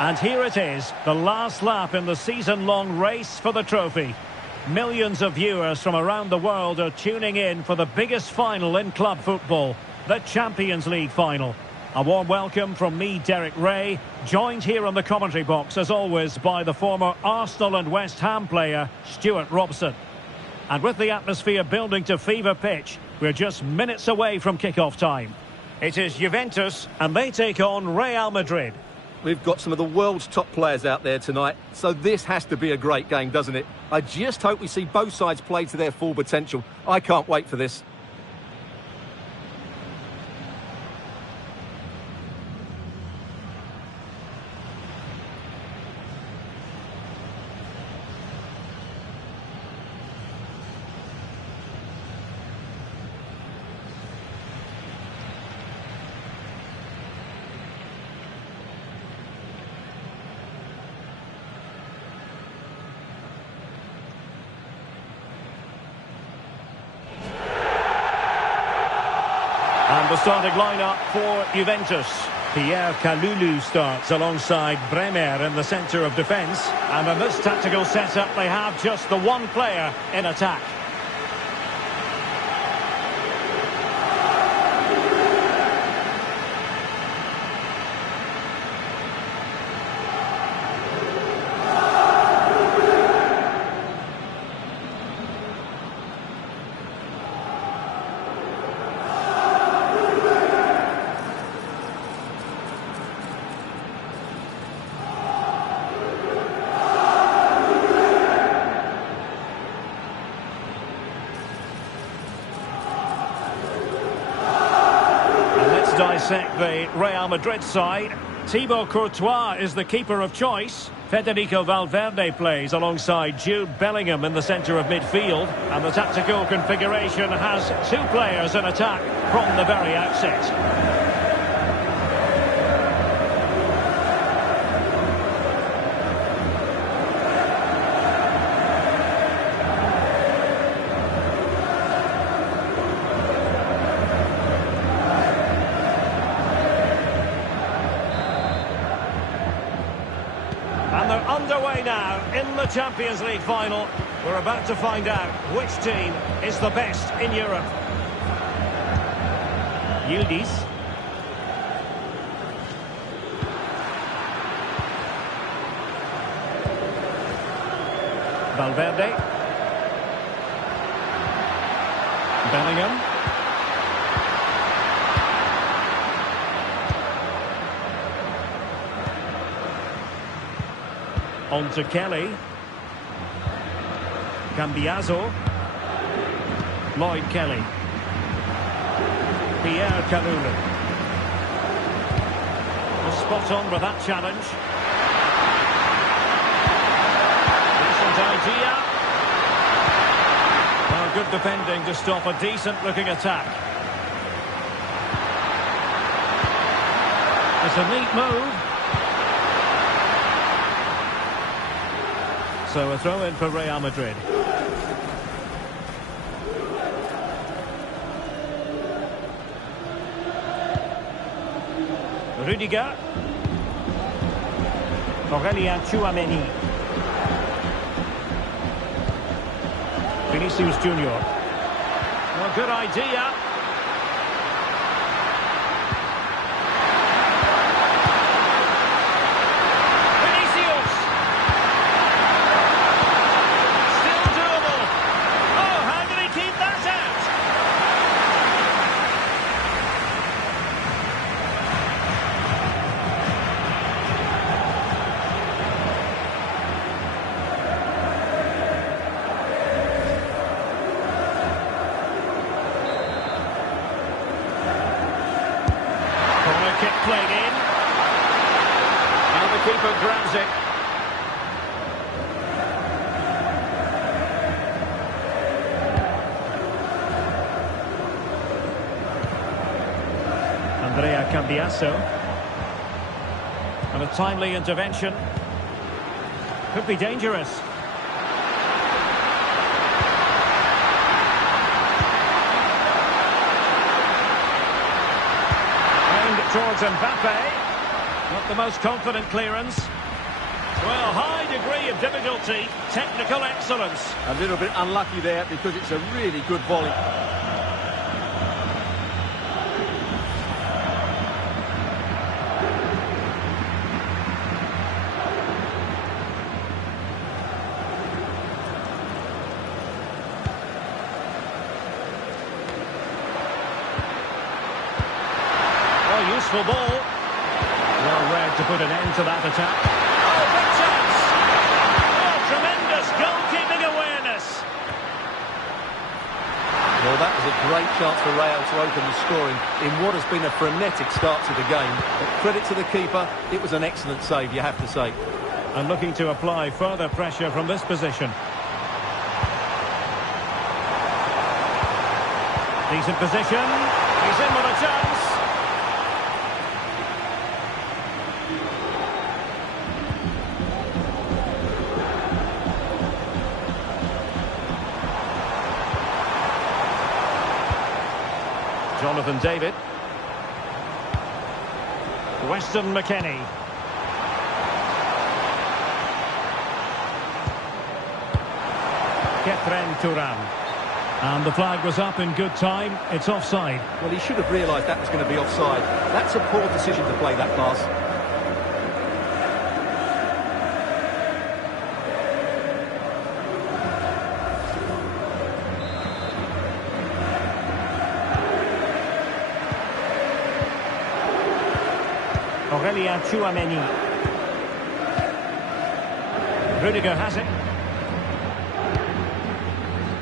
And here it is, the last lap in the season-long race for the trophy. Millions of viewers from around the world are tuning in for the biggest final in club football, the Champions League final. A warm welcome from me, Derek Ray, joined here on the commentary box, as always, by the former Arsenal and West Ham player, Stuart Robson. And with the atmosphere building to fever pitch, we're just minutes away from kick-off time. It is Juventus, and they take on Real Madrid. We've got some of the world's top players out there tonight, so this has to be a great game, doesn't it? I just hope we see both sides play to their full potential. I can't wait for this. And the starting lineup for Juventus. Pierre Kalulu starts alongside Bremer in the centre of defence. And in this tactical setup, they have just the one player in attack. Dissect the Real Madrid side. Thibaut Courtois is the keeper of choice. Federico Valverde plays alongside Jude Bellingham in the centre of midfield. And the tactical configuration has two players in attack from the very outset. And they're underway now in the Champions League final. We're about to find out which team is the best in Europe. Yildiz. Valverde. Bellingham. On to Kelly. Cambiaso. Lloyd Kelly. Pierre Kalulu. Was spot on with that challenge. Decent idea. Well, good defending to stop a decent-looking attack. It's a neat move. So a throw in for Real Madrid. Rudiger. Aurélien Tchouaméni. Vinicius Junior. Well, good idea. Kick played in. And the keeper grabs it. Andrea Cambiaso. And a timely intervention. Could be dangerous. Towards Mbappe. Not the most confident clearance. Well, high degree of difficulty, technical excellence. A little bit unlucky there because it's a really good volley. Oh, useful ball. Well read to put an end to that attack. Oh, big chance! Oh, tremendous goalkeeping awareness. Well, that was a great chance for Real to open the scoring in what has been a frenetic start to the game. But credit to the keeper, it was an excellent save, you have to say. And looking to apply further pressure from this position. Decent position. He's in with a chance. Jonathan David. Weston McKennie. Kethren Turan. And the flag was up in good time. It's offside. Well, he should have realised that was going to be offside. That's a poor decision to play that pass. Aurélien Tchouameni. Rudiger has it.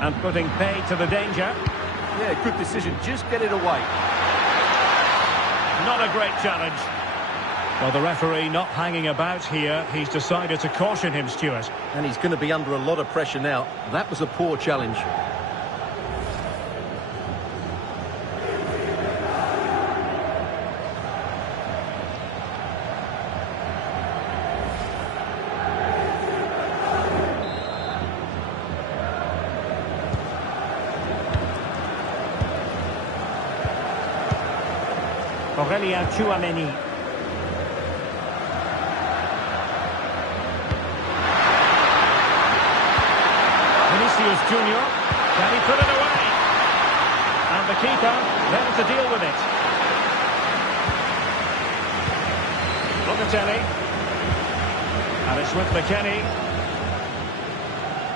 And putting pay to the danger. Yeah, good decision. Just get it away. Not a great challenge. Well, the referee not hanging about here. He's decided to caution him, Stuart. And he's going to be under a lot of pressure now. That was a poor challenge. Aurélien Tchouameni. Vinicius Junior. Can he put it away? And the keeper there to deal with it. Locatelli. And it's with McKennie.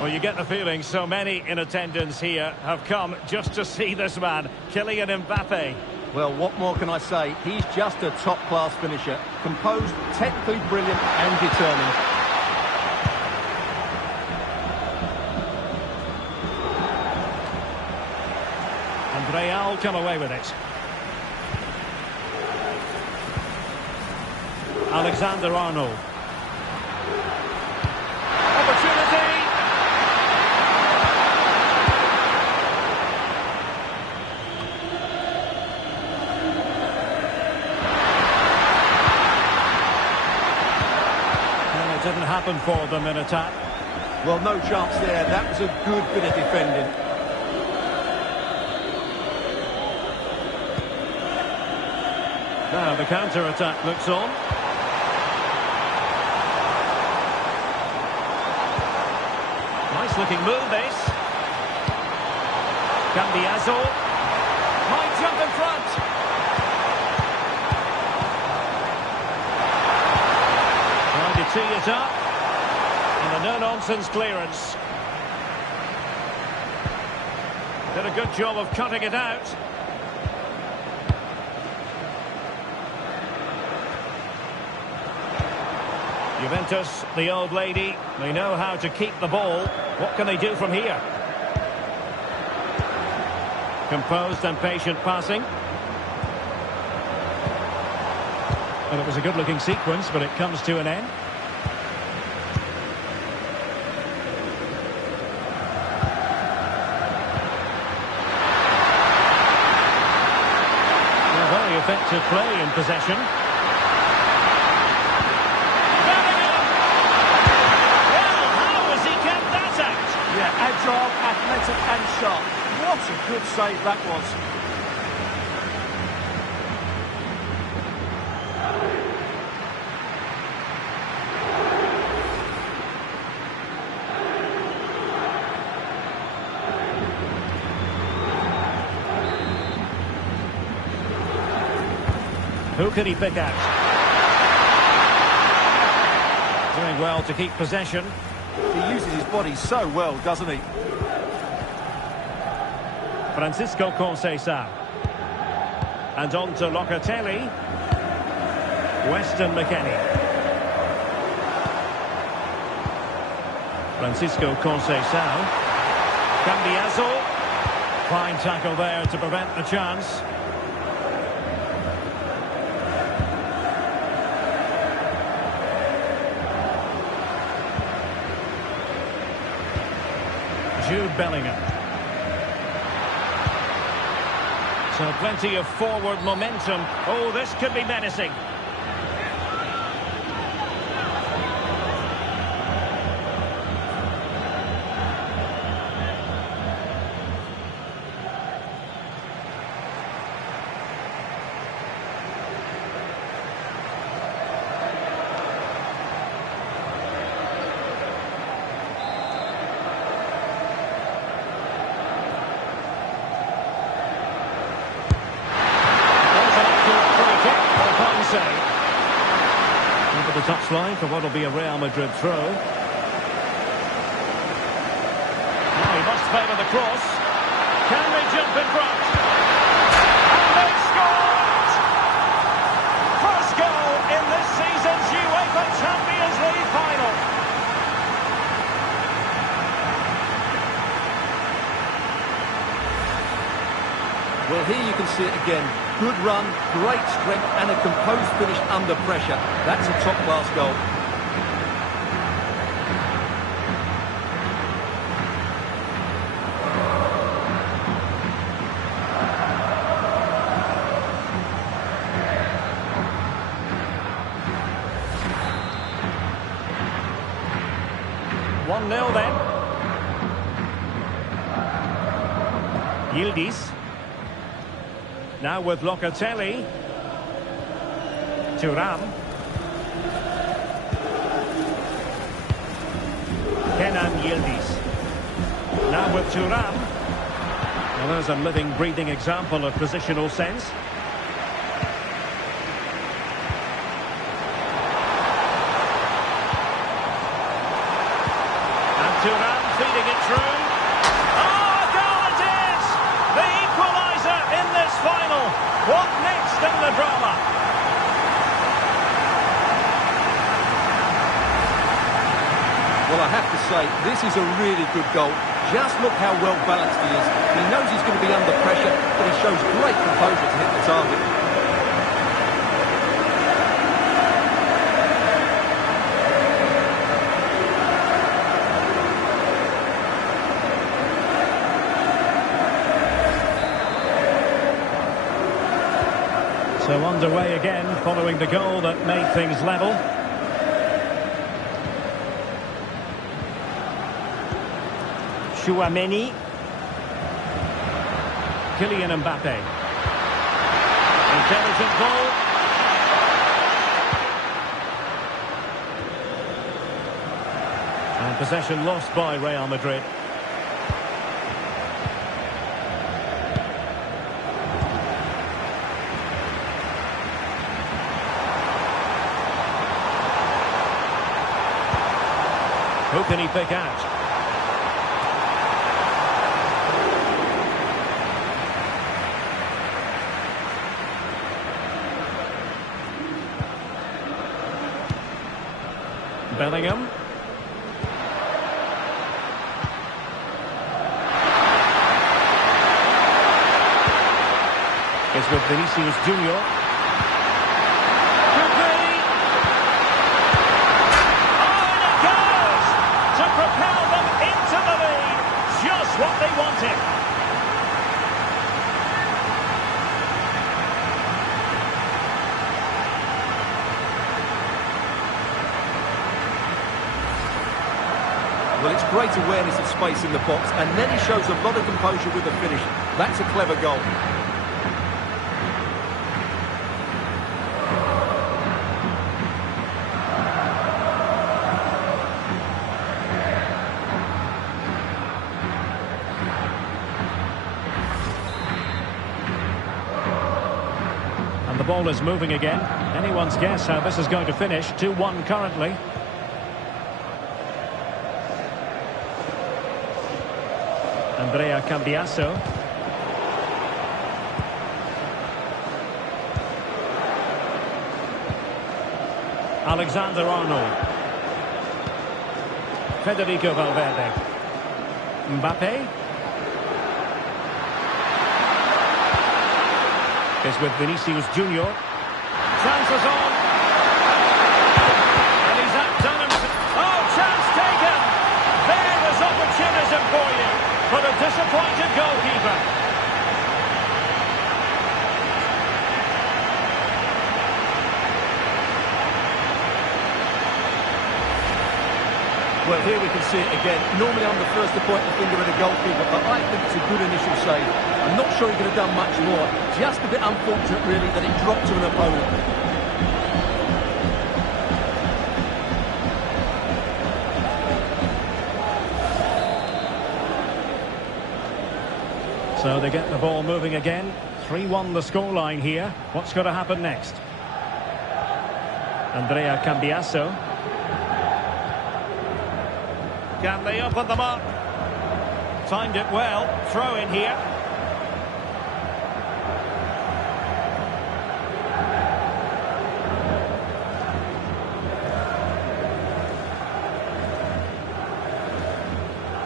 Well, you get the feeling so many in attendance here have come just to see this man, Kylian Mbappe. Well, what more can I say? He's just a top-class finisher. Composed, technically brilliant and determined. And Real come away with it. Alexander-Arnold. Opportunity! Didn't happen for them in attack. Well, no chance there. That was a good bit of defending. Now the counter-attack looks on. Nice looking move, this. Cambiaso. Might jump in front. Tee it up, and a no-nonsense clearance. Did a good job of cutting it out. Juventus, the old lady, they know how to keep the ball. What can they do from here? Composed and patient passing. Well, it was a good-looking sequence, but it comes to an end. Effective play in possession. Bellingham! Well, how has he kept that out? Yeah, agile, athletic and sharp. What a good save that was. Who can he pick out? Doing well to keep possession. He uses his body so well, doesn't he? Francisco Conceição. And on to Locatelli. Weston McKennie. Francisco Conceição. Cambiazo. Fine tackle there to prevent the chance. Jude Bellingham. So plenty of forward momentum. Oh, this could be menacing. Over the touchline for what will be a Real Madrid throw. Now he must favour the cross. Can they jump in front? And they scored! First goal in this season's UEFA Champions League final. Well, here you can see it again. Good run, great strength, and a composed finish under pressure. That's a top-class goal. One 0 then. Yildiz. Now with Locatelli. Thuram. Kenan Yildiz. Now with Thuram. Well, there's a living, breathing example of positional sense. And Thuram feeding it through. Final. What next in the drama? Well, I have to say, this is a really good goal. Just look how well balanced he is. He knows he's going to be under pressure, but he shows great composure to hit the target. So underway again, following the goal that made things level. Tchouaméni. Kylian Mbappe. Intelligent ball. And possession lost by Real Madrid. Who can he pick out? Bellingham. It's with Vinicius Junior. What they wanted. Well, it's great awareness of space in the box, and then he shows a lot of composure with the finish. That's a clever goal. The the ball is moving again. Anyone's guess how this is going to finish. 2-1 currently. Andrea Cambiasso. Alexander Arnold. Federico Valverde. Mbappe. Is with Vinicius Junior. Chances on. And he's outdone himself. Oh, chance taken. There is opportunism for you. For the disappointed goalkeeper. Well, here we can see it again. Normally I'm the first to point the finger at a goalkeeper, but I think it's a good initial save. I'm not sure he could have done much more. Just a bit unfortunate, really, that it dropped to an opponent. So they get the ball moving again. 3-1 the scoreline here. What's going to happen next? Andrea Cambiasso. Can they open them up? Timed it well. Throw in here.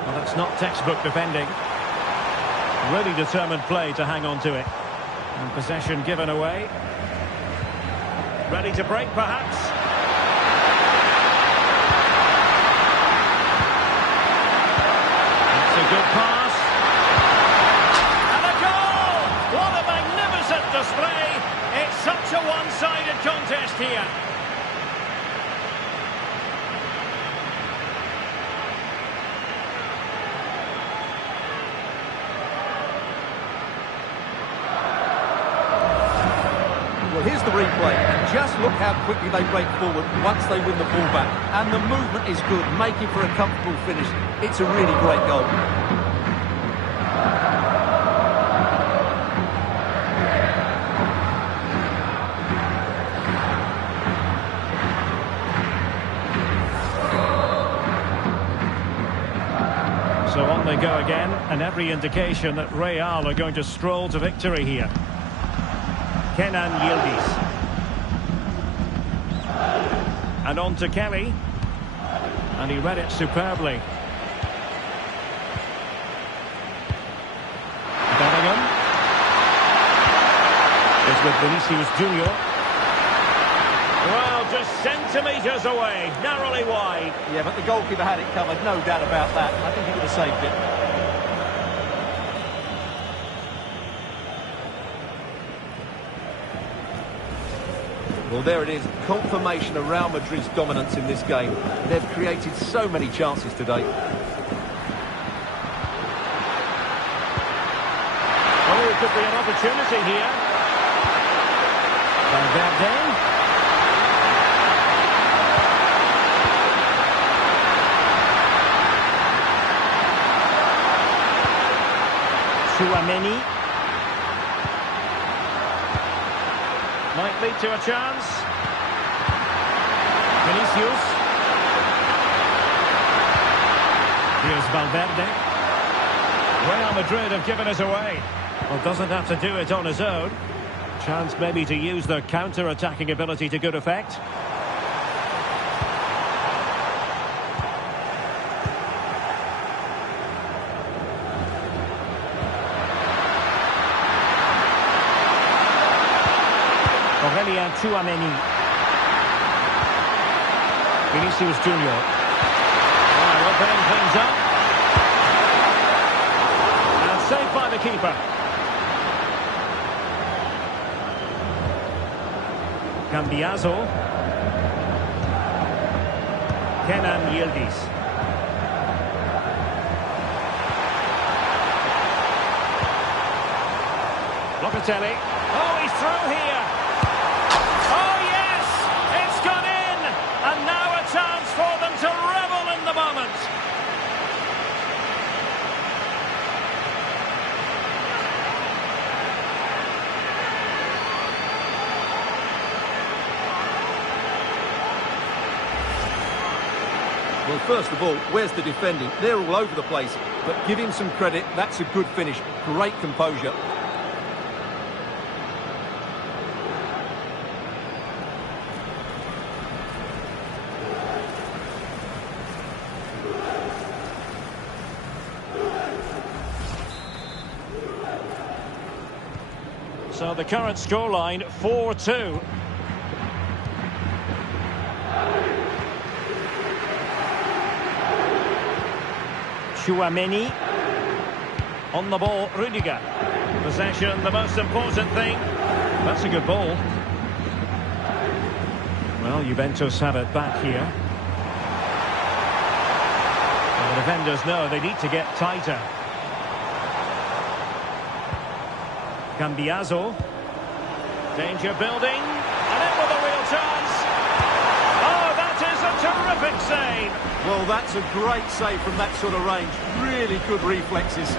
Well, that's not textbook defending. Really determined play to hang on to it. And possession given away. Ready to break, perhaps. That's a good pass. And a goal! What a magnificent display. It's such a one-sided contest here. Well, here's the replay, and just look how quickly they break forward once they win the ball back. And the movement is good, making for a comfortable finish. It's a really great goal. So on they go again, and every indication that Real are going to stroll to victory here. Kenan Yildiz. And on to Kelly. And he read it superbly. Bellingham. Is with Vinicius Junior. Well, just centimetres away. Narrowly wide. Yeah, but the goalkeeper had it covered, no doubt about that. I think he would have saved it. Well, there it is, confirmation of Real Madrid's dominance in this game. They've created so many chances today. Oh, it could be an opportunity here. Valverde. Tchouaméni. Might lead to a chance. Vinicius. Here's Valverde. Real Madrid have given it away. Well, doesn't have to do it on his own. Chance maybe to use their counter-attacking ability to good effect. Aurelien Tchouaméni. Vinicius Junior. Oh, opening things up. And saved by the keeper. Cambiasso. Kenan Yildiz. Locatelli. Oh, he's through here. Oh, yes! It's gone in! And now a chance for them to revel in the moment. Well, first of all, where's the defending? They're all over the place. But give him some credit. That's a good finish. Great composure. So the current scoreline, 4-2. Chouameni. On the ball, Rudiger. Possession, the most important thing. That's a good ball. Well, Juventus have it back here. And the defenders know they need to get tighter. Cambiaso. Danger building. And in with a real chance. Oh, that is a terrific save. Well, that's a great save from that sort of range. Really good reflexes.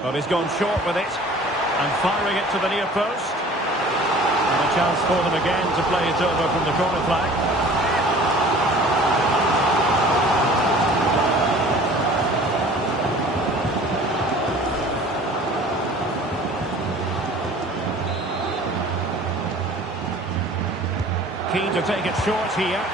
Well, he's gone short with it. And firing it to the near post. And a chance for them again to play it over from the corner flag. Keen to take it short here.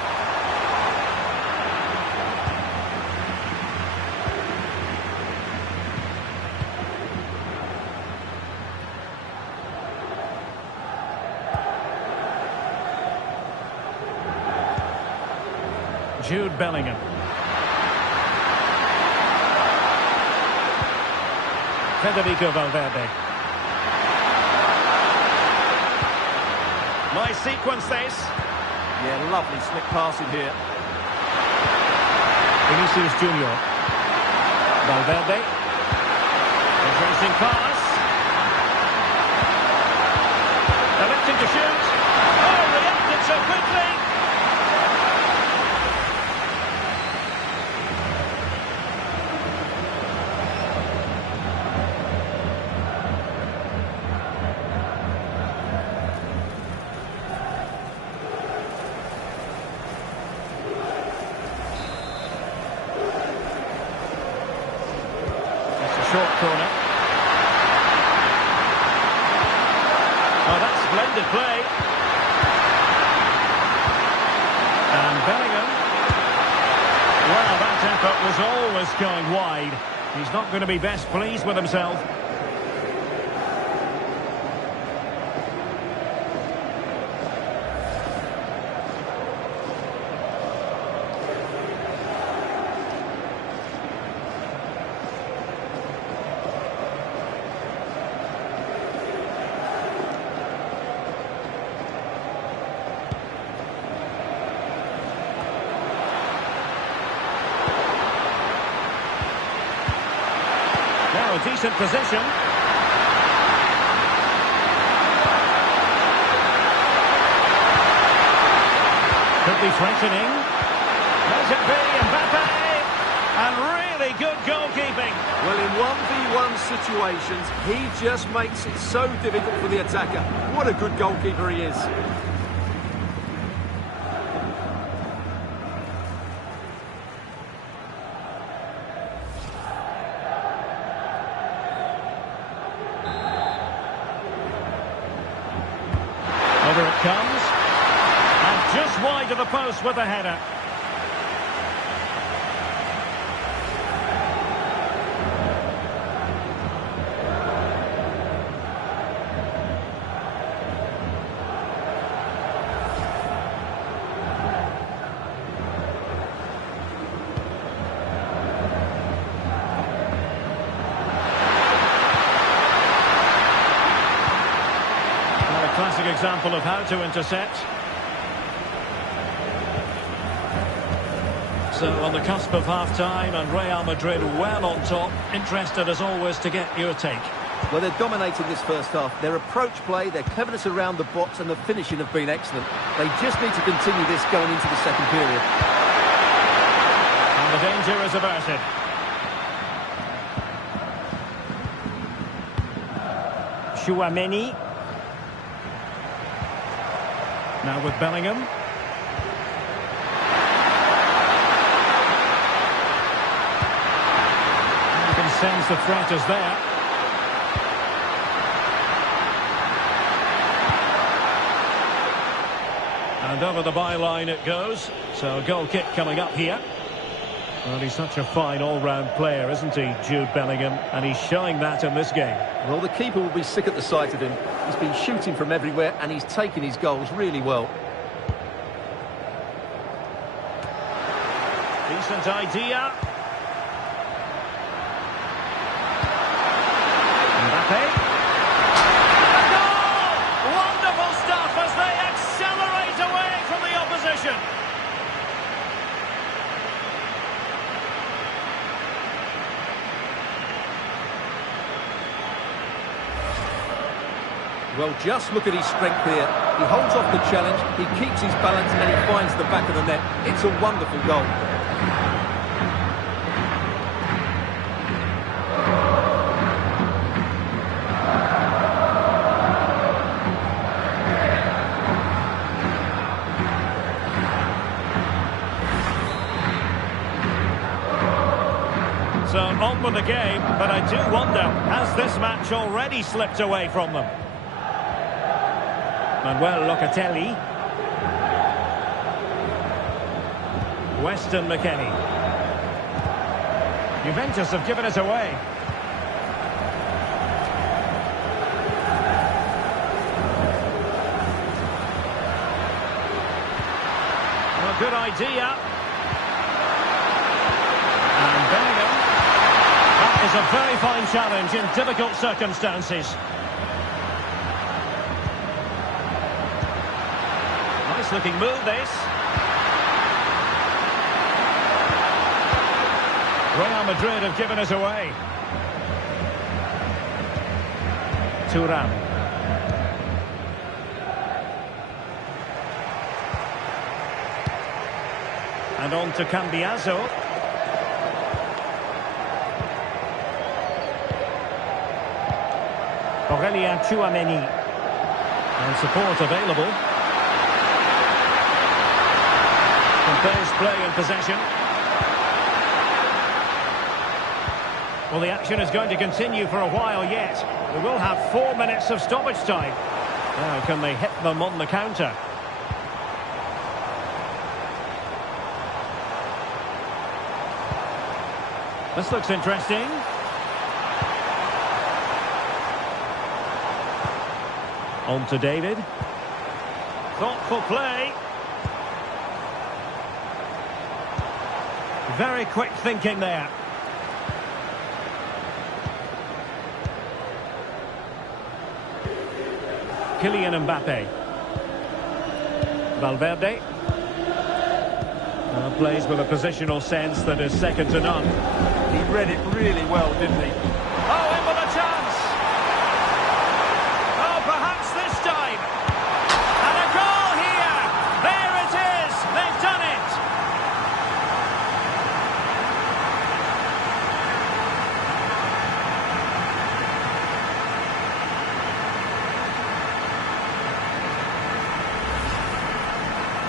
Jude Bellingham. Federico Valverde. Nice sequence this. Yeah, lovely slick passing here. Vinicius Junior. Valverde. Interesting pass. Electing to shoot. Oh, reacted so quickly. Short corner. Oh, that's splendid play. And Bellingham. Well, that effort was always going wide. He's not going to be best pleased with himself. Now a decent position. Could be threatening. Let it be Mbappe. And really good goalkeeping. Well, in 1v1 situations, he just makes it so difficult for the attacker. What a good goalkeeper he is. Over it comes. And just wide of the post with the header. Classic example of how to intercept. So on the cusp of half-time and Real Madrid well on top. Interested as always to get your take. Well, they're dominating this first half. Their approach play, their cleverness around the box and the finishing have been excellent. They just need to continue this going into the second period. And the danger is averted. Chouameni. Now with Bellingham. You can sense the threat is there. And over the byline it goes. So a goal kick coming up here. Well, he's such a fine all-round player, isn't he, Jude Bellingham? And he's showing that in this game. Well, the keeper will be sick at the sight of him. He's been shooting from everywhere and he's taken his goals really well. Decent idea. Mbappe. A goal! Wonderful stuff as they accelerate away from the opposition. Well, just look at his strength here. He holds off the challenge, he keeps his balance and he finds the back of the net. It's a wonderful goal. So on with the game, but I do wonder, has this match already slipped away from them? Manuel Locatelli. Weston McKennie. Juventus have given it away. Well, good idea. And Bellingham. That is a very fine challenge in difficult circumstances. Looking move this. Real Madrid have given it away. Thuram. And on to Cambiaso. Aurelien Chouameni. And support available. Composed play in possession. Well, the action is going to continue for a while yet. We will have 4 minutes of stoppage time. Now, can they hit them on the counter? This looks interesting. On to David. Thoughtful play. Very quick thinking there. Kylian Mbappe. Valverde. Plays with a positional sense that is second to none. He read it really well, didn't he? Oh, in with a chance! Oh, perhaps this time! And a goal here! There it is! They've done it!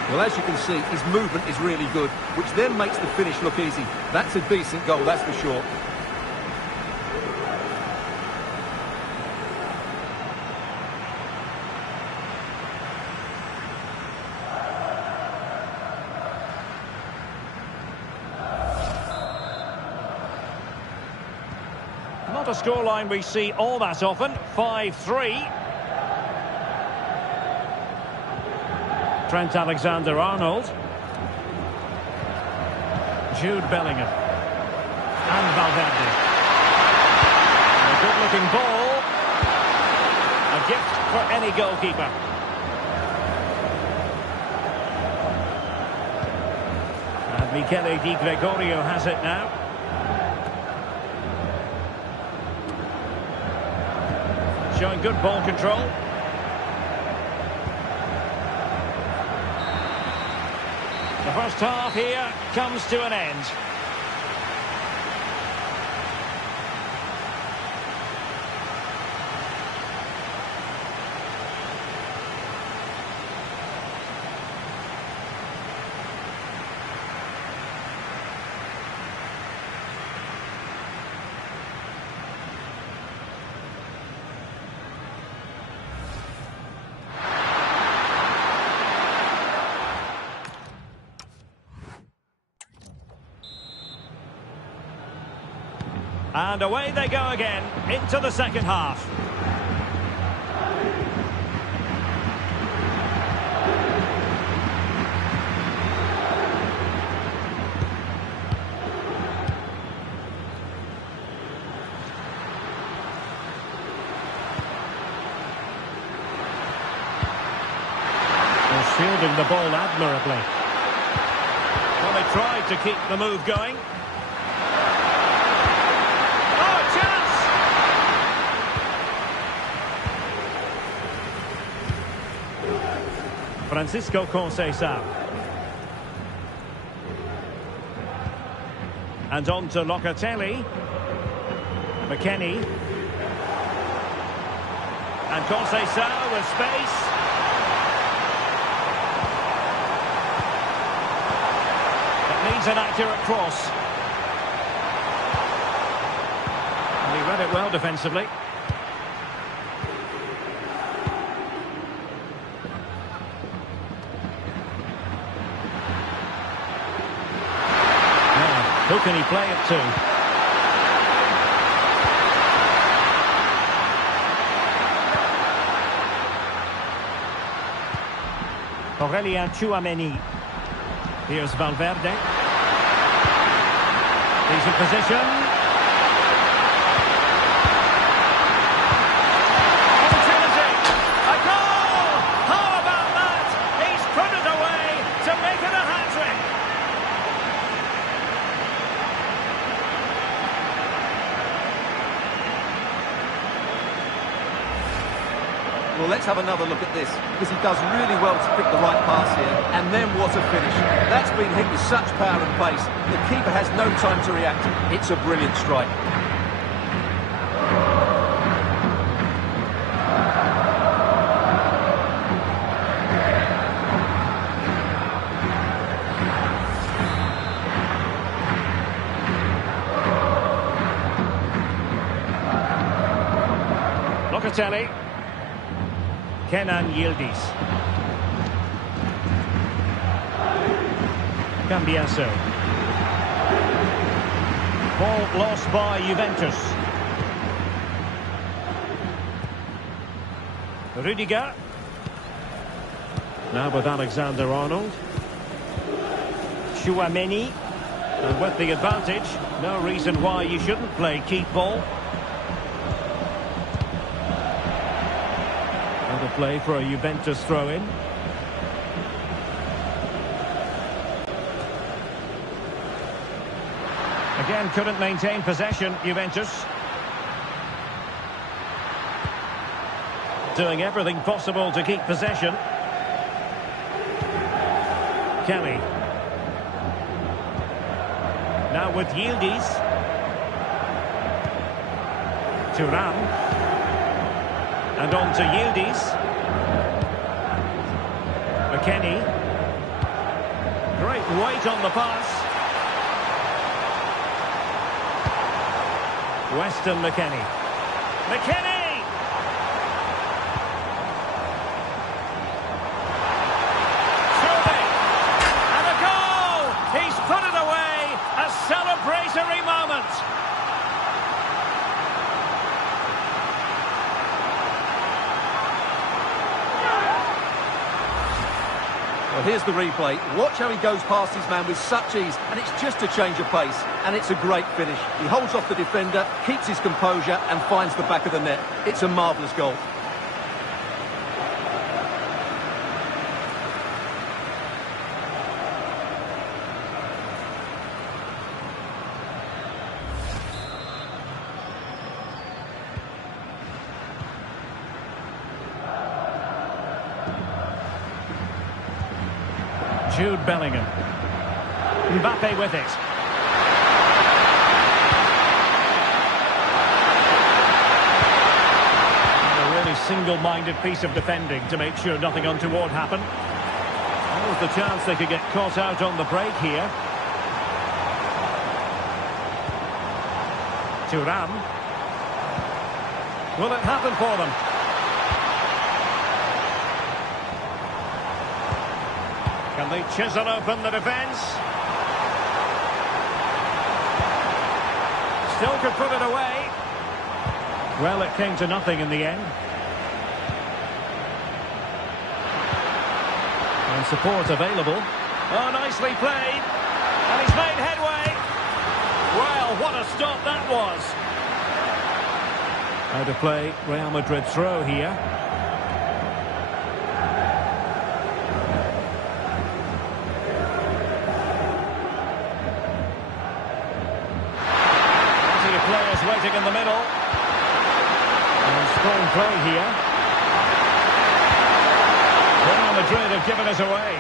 Well, as you can see, his movement is really good, which then makes the finish look easy. That's a decent goal, that's for sure. Not a scoreline we see all that often. 5-3. Trent Alexander-Arnold. Jude Bellingham. And Valverde. A good-looking ball. A gift for any goalkeeper. And Michele Di Gregorio has it now. Showing good ball control. The first half here comes to an end. And away they go again into the second half. Shielding the ball admirably. Well, they tried to keep the move going. Oh, chance! Francisco Conceição. And on to Locatelli. McKennie. And Conceição with space. Needs an accurate cross. And he read it well defensively. Now, who can he play it to? Aurelien Tchouaméni. Here's Valverde. He's in position. Opportunity. A goal! How about that? He's put it away to make it a hat-trick. Well, let's have another look at this, because he does really well to pick the right pass here, and then what a finish. That's been hit with such power and pace. The keeper has no time to react. It's a brilliant strike. Locatelli. Kenan Yildiz. Cambiaso. Ball lost by Juventus. Rudiger. Now with Alexander-Arnold. Tchouaméni. And with the advantage, no reason why you shouldn't play keep ball. Play for a Juventus throw-in. Again, couldn't maintain possession, Juventus. Doing everything possible to keep possession. Kelly. Now with Yildiz. Thuram. And on to Yildiz. McKennie. Great weight on the pass. Weston McKennie. McKennie! Shooting! And a goal! He's put it away! A celebratory moment! Well, here's the replay. Watch how he goes past his man with such ease, and it's just a change of pace, and it's a great finish. He holds off the defender, keeps his composure, and finds the back of the net. It's a marvellous goal. Jude Bellingham. Mbappe with it. And a really single-minded piece of defending to make sure nothing untoward happened. There was the chance they could get caught out on the break here. Thuram. Will it happen for them? Can they chisel open the defence? Still could put it away. Well, it came to nothing in the end. And support available. Oh, nicely played. And he's made headway. Well, what a stop that was. Out of play, Real Madrid throw here. Plenty of players waiting in the middle. And strong play here. Real Madrid have given us away.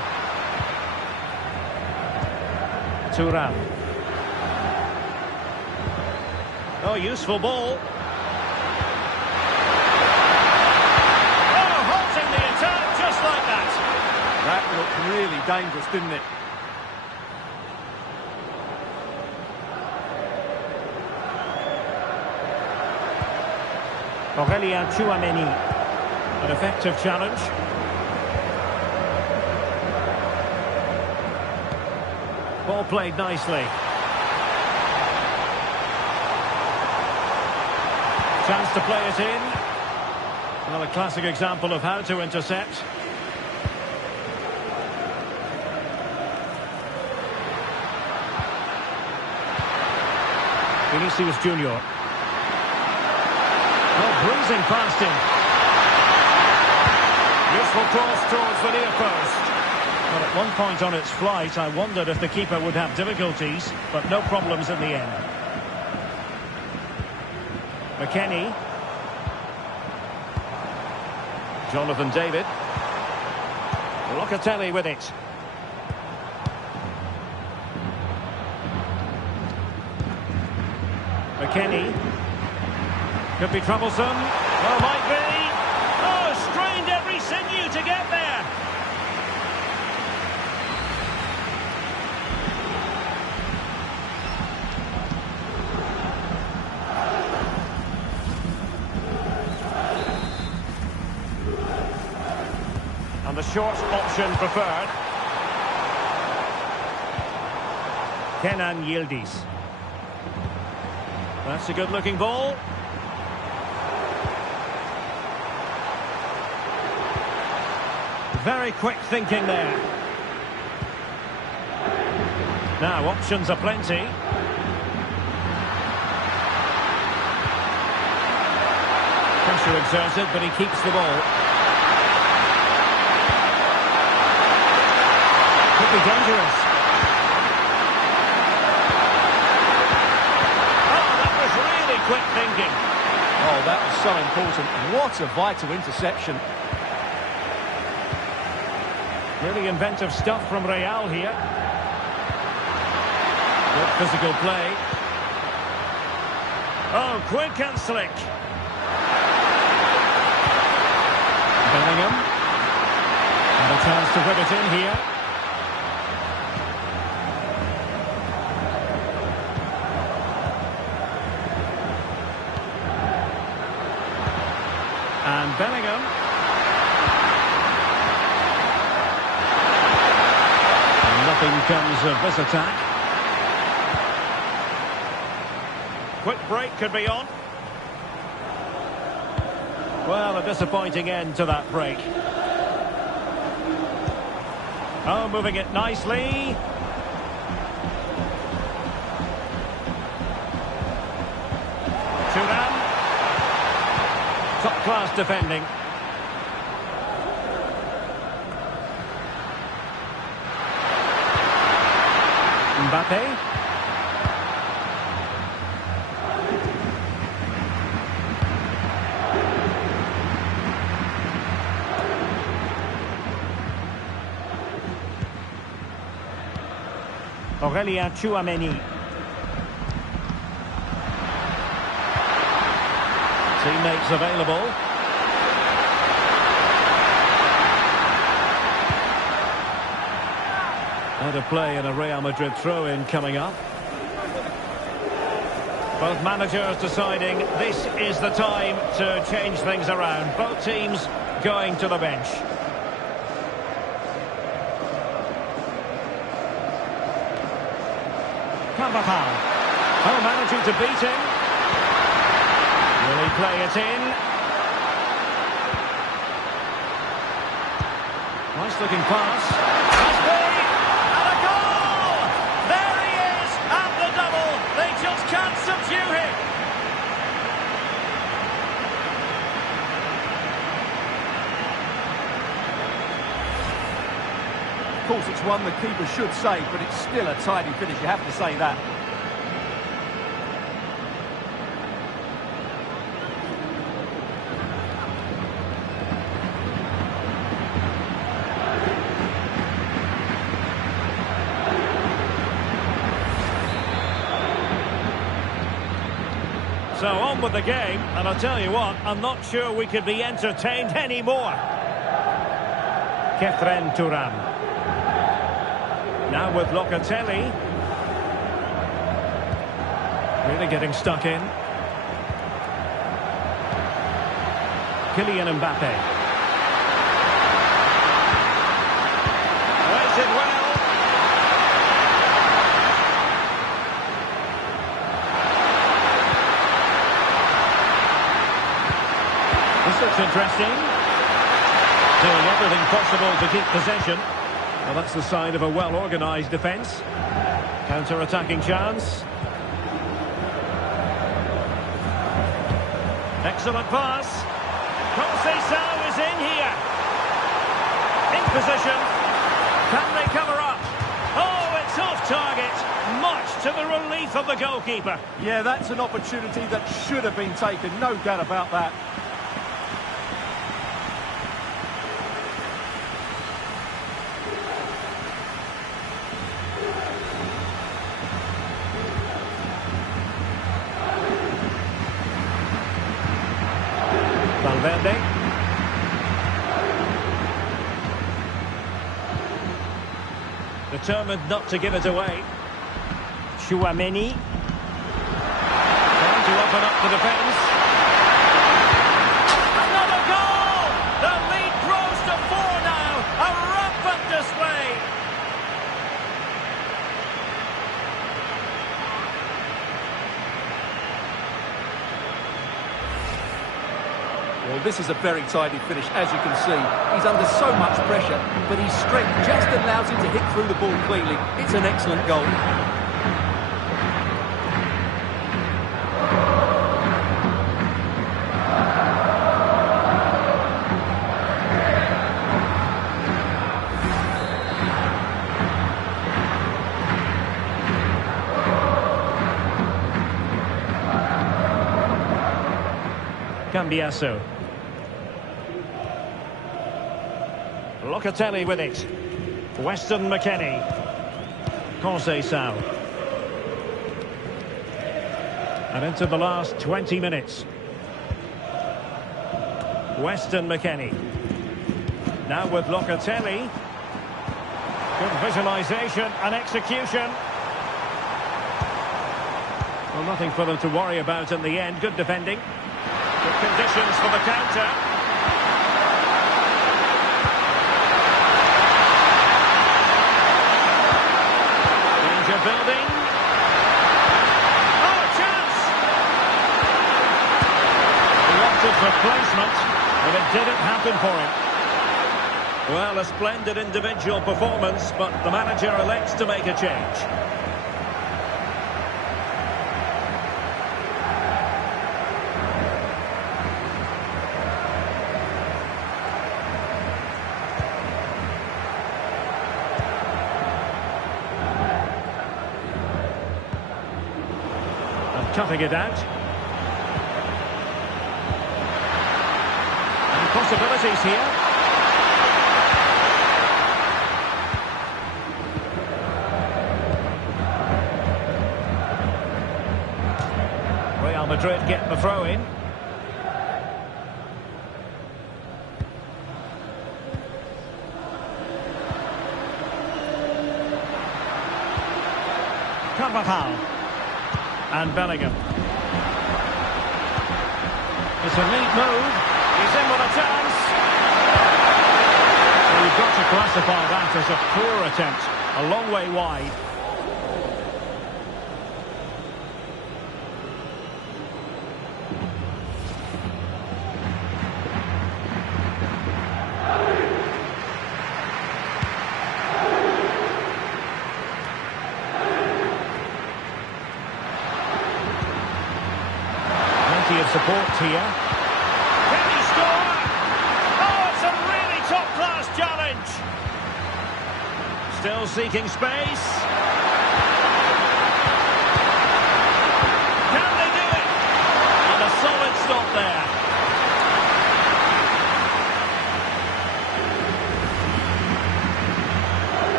Thuram. Oh, useful ball. Oh, halting the attack just like that. That looked really dangerous, didn't it? Juventus. An effective challenge. Ball played nicely. Chance to play it in. Well, a classic example of how to intercept. Vinicius Junior. Oh, breezing past him. Useful cross towards the near post. Well, at one point on its flight, I wondered if the keeper would have difficulties, but no problems in the end. McKennie. Jonathan David. Locatelli with it. McKennie. Could be troublesome. Oh, might be. Oh, strained every sinew to get there. And the short option preferred. Kenan Yildiz. That's a good-looking ball. Very quick thinking there. Now, options are plenty. Pressure exerted, but he keeps the ball. Could be dangerous. Oh, that was really quick thinking. Oh, that was so important. What a vital interception. Really inventive stuff from Real here. Good physical play. Oh, quick and slick. Bellingham. And a chance to whip it in here. And Bellingham. Nothing comes of this attack. Quick break could be on. Well, a disappointing end to that break. Oh, moving it nicely. Thuram. Top-class defending. Mbappe. Juventus. Teammates available. Out of play and a Real Madrid throw-in coming up. Both managers deciding this is the time to change things around. Both teams going to the bench. Carvajal. Oh, managing to beat him. play it in. Nice looking pass. Must be! And a goal! There he is at the double. They just can't subdue him. Of course, it's one the keeper should save, but it's still a tidy finish, you have to say that. So on with the game, and I'll tell you what, I'm not sure we could be entertained anymore. Kefren Turan. Now with Locatelli. Really getting stuck in. Kylian Mbappe. Plays it well. This looks interesting. Doing everything possible to keep possession. Well, that's the sign of a well-organised defence. Counter-attacking chance. Excellent pass. Conceição is in here. In position. Can they cover up? Oh, it's off target. Much to the relief of the goalkeeper. Yeah, that's an opportunity that should have been taken, no doubt about that. Valverde. Determined not to give it away. Tchouaméni. Trying to open up the defence. Another goal! The lead grows to 4 now. A rampant display. Well, this is a very tidy finish, as you can see. He's under so much pressure, but his strength just allows him to hit through the ball cleanly. It's an excellent goal. Cambiasso. Locatelli with it. Weston McKennie. Conceição. And into the last 20 minutes. Weston McKennie. Now with Locatelli. Good visualisation and execution. Well, nothing for them to worry about in the end. Good defending. Good conditions for the counter. Danger building. Oh, chance! He opted for placement, but it didn't happen for him. Well, a splendid individual performance, but the manager elects to make a change. Cutting it out. And possibilities here. Real Madrid get the throw in. Carvajal. And Bellingham. It's a neat move. He's in with a chance. Well, you've got to classify that as a poor attempt. A long way wide. support here. Can he score? Oh, it's a really top-class challenge. Still seeking space. Can they do it? And a solid stop there.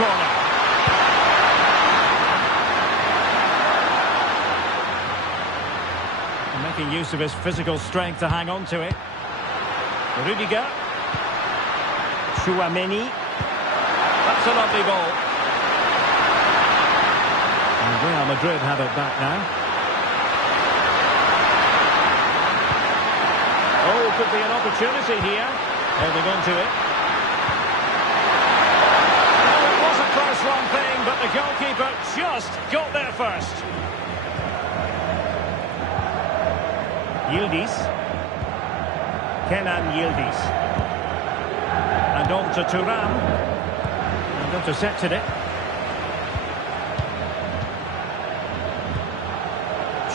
Corner. And making use of his physical strength to hang on to it. Rudiger. Tchouaméni. That's a lovely ball. And Real Madrid have it back now. Oh, could be an opportunity here. Holding on to it. Close one thing, but the goalkeeper just got there first. Yildiz. Kenan Yildiz. And on to Thuram. And intercepted it.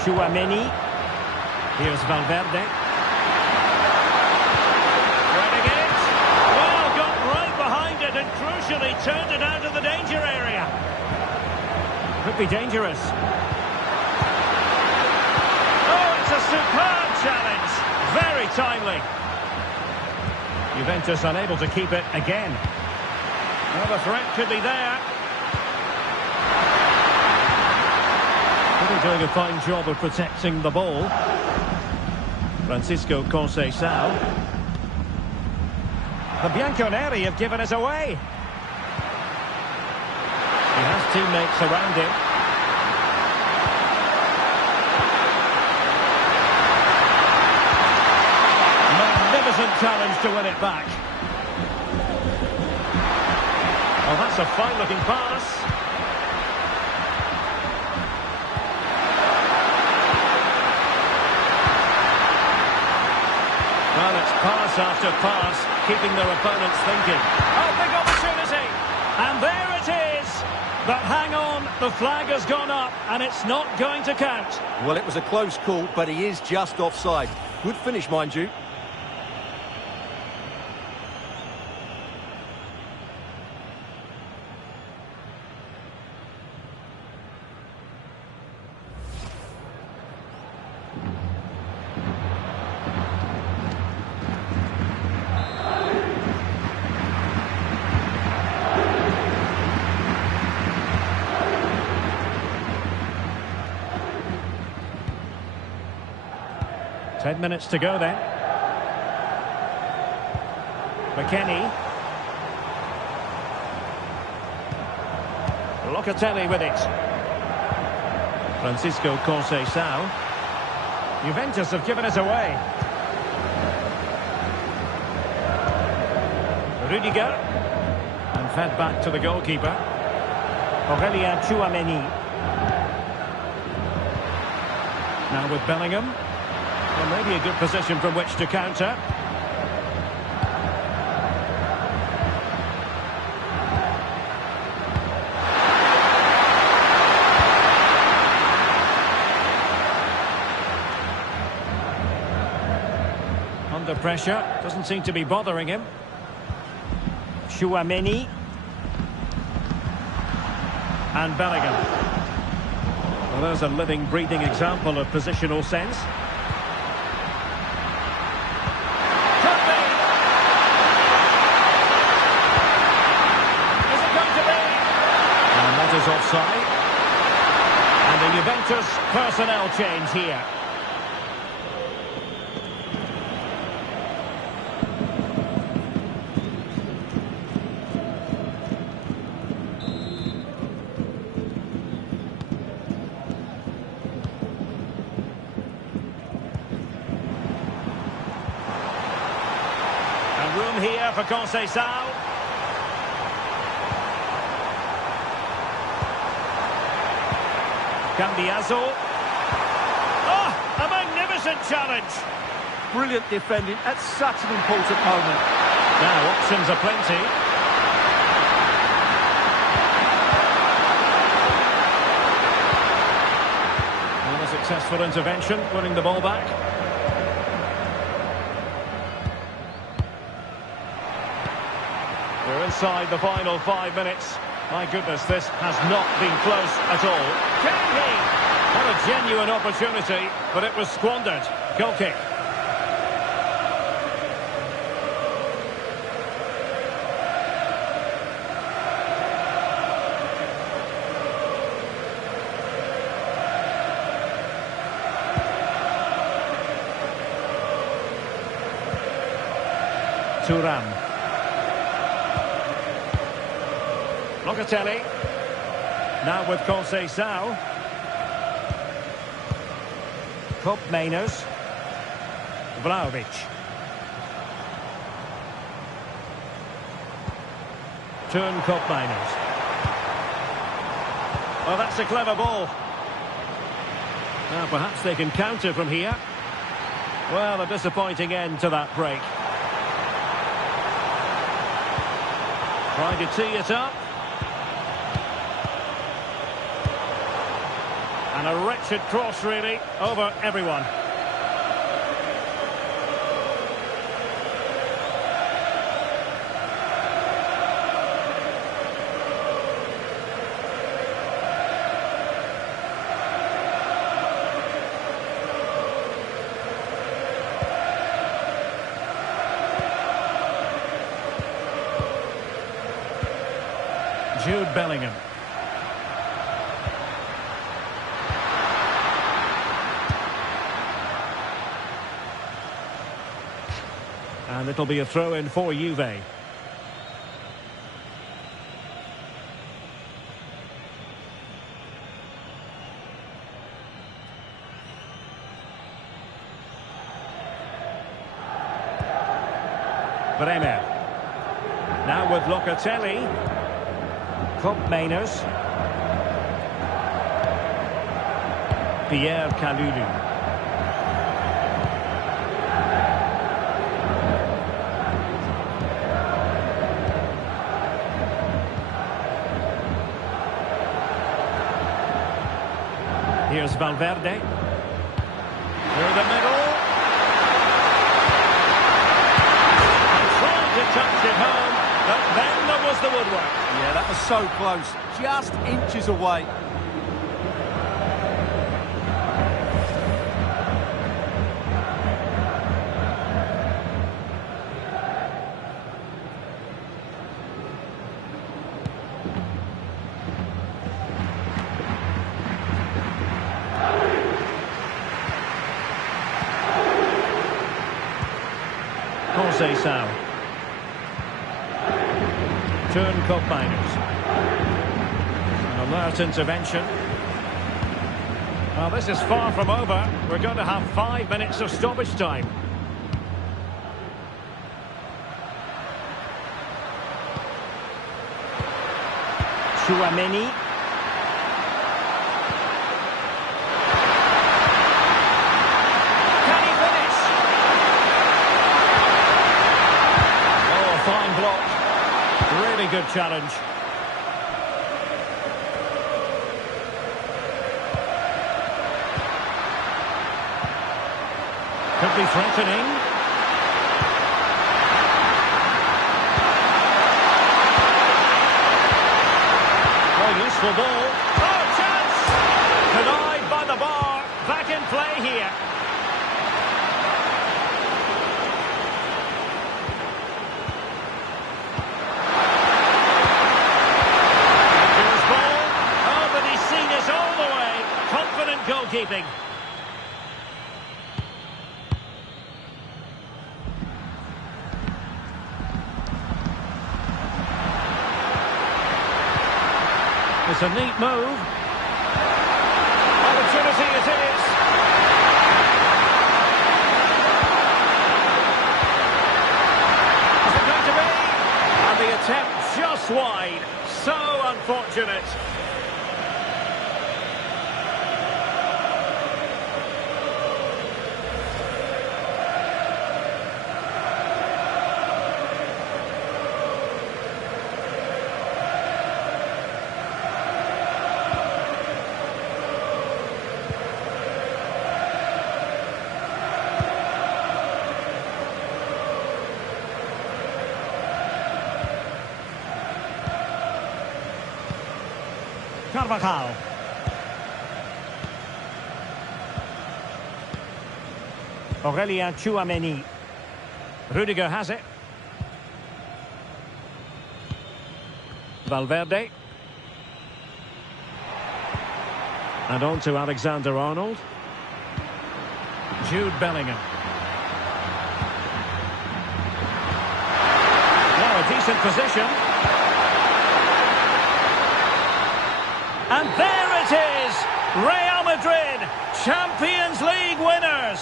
Tchouaméni. Here's Valverde. Threading it. Well, got right behind it and crucially turned it out of the danger area. Could be dangerous. Oh, it's a superb challenge. Very timely. Juventus unable to keep it again. Well, the threat could be there. Really doing a fine job of protecting the ball. Francisco Conceição. The Bianconeri have given us away. He has teammates around him. Magnificent challenge to win it back. Oh, that's a fine-looking pass. Well, it's pass after pass, keeping their opponents thinking. Oh, big opportunity! And there it is! But hang on, the flag has gone up, and it's not going to count. Well, it was a close call, but he is just offside. Good finish, mind you. Ten minutes to go then. McKennie. Locatelli with it. Francisco Conceição. Juventus have given us away. Rudiger. And fed back to the goalkeeper. Aurélien Tchouaméni. Now with Bellingham. Well, maybe a good position from which to counter. Under pressure, doesn't seem to be bothering him. Tchouaméni. And Bellingham. Well, there's a living, breathing example of positional sense. Is offside. And the Juventus personnel change here. And room here for Conceição. Cambiaso. Oh, a magnificent challenge. Brilliant defending at such an important moment. Now, options are plenty. And a successful intervention, winning the ball back. We're inside the final 5 minutes. My goodness, this has not been close at all. Can he? What a genuine opportunity, but it was squandered. Goal kick. Thuram. Locatelli. Now with Conceição. Koopmeiners. Vlahovic. Turn Koopmeiners. Well, that's a clever ball. Now perhaps they can counter from here. Well, a disappointing end to that break. Trying to tee it up. And a wretched cross, really, over everyone. Jude Bellingham. And it'll be a throw-in for Juve. Bremer. Now with Locatelli. Koopmeiners. Pierre Kalulu. Here's Valverde. Through the middle. And trying to touch it home, but then there was the woodwork. Yeah, that was so close. Just inches away. Conceição. Turn Koopmeiners. An alert intervention. Well, this is far from over. We're going to have 5 minutes of stoppage time. Tchouaméni. Can he finish? Oh, fine block. Really good challenge. Could be threatening. Oh, useful ball. Oh, chance! Denied by the bar. Back in play here. Goalkeeping. It's a neat move. Opportunity it is. Is it going to be? And the attempt just wide. So unfortunate. Carvajal. Aurelien Tchouameni. Rudiger has it. Valverde. And on to Alexander-Arnold. Jude Bellingham. Now a decent position. And there it is! Real Madrid, Champions League winners!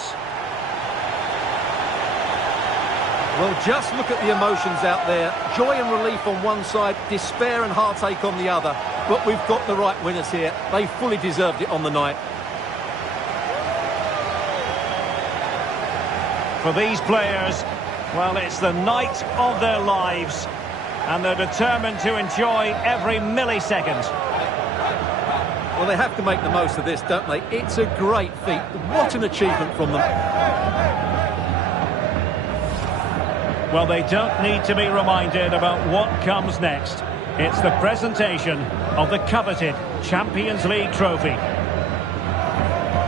Well, just look at the emotions out there. Joy and relief on one side, despair and heartache on the other. But we've got the right winners here. They fully deserved it on the night. For these players, well, it's the night of their lives. And they're determined to enjoy every millisecond. Well, they have to make the most of this, don't they? It's a great feat. What an achievement from them. Well, they don't need to be reminded about what comes next. It's the presentation of the coveted Champions League trophy.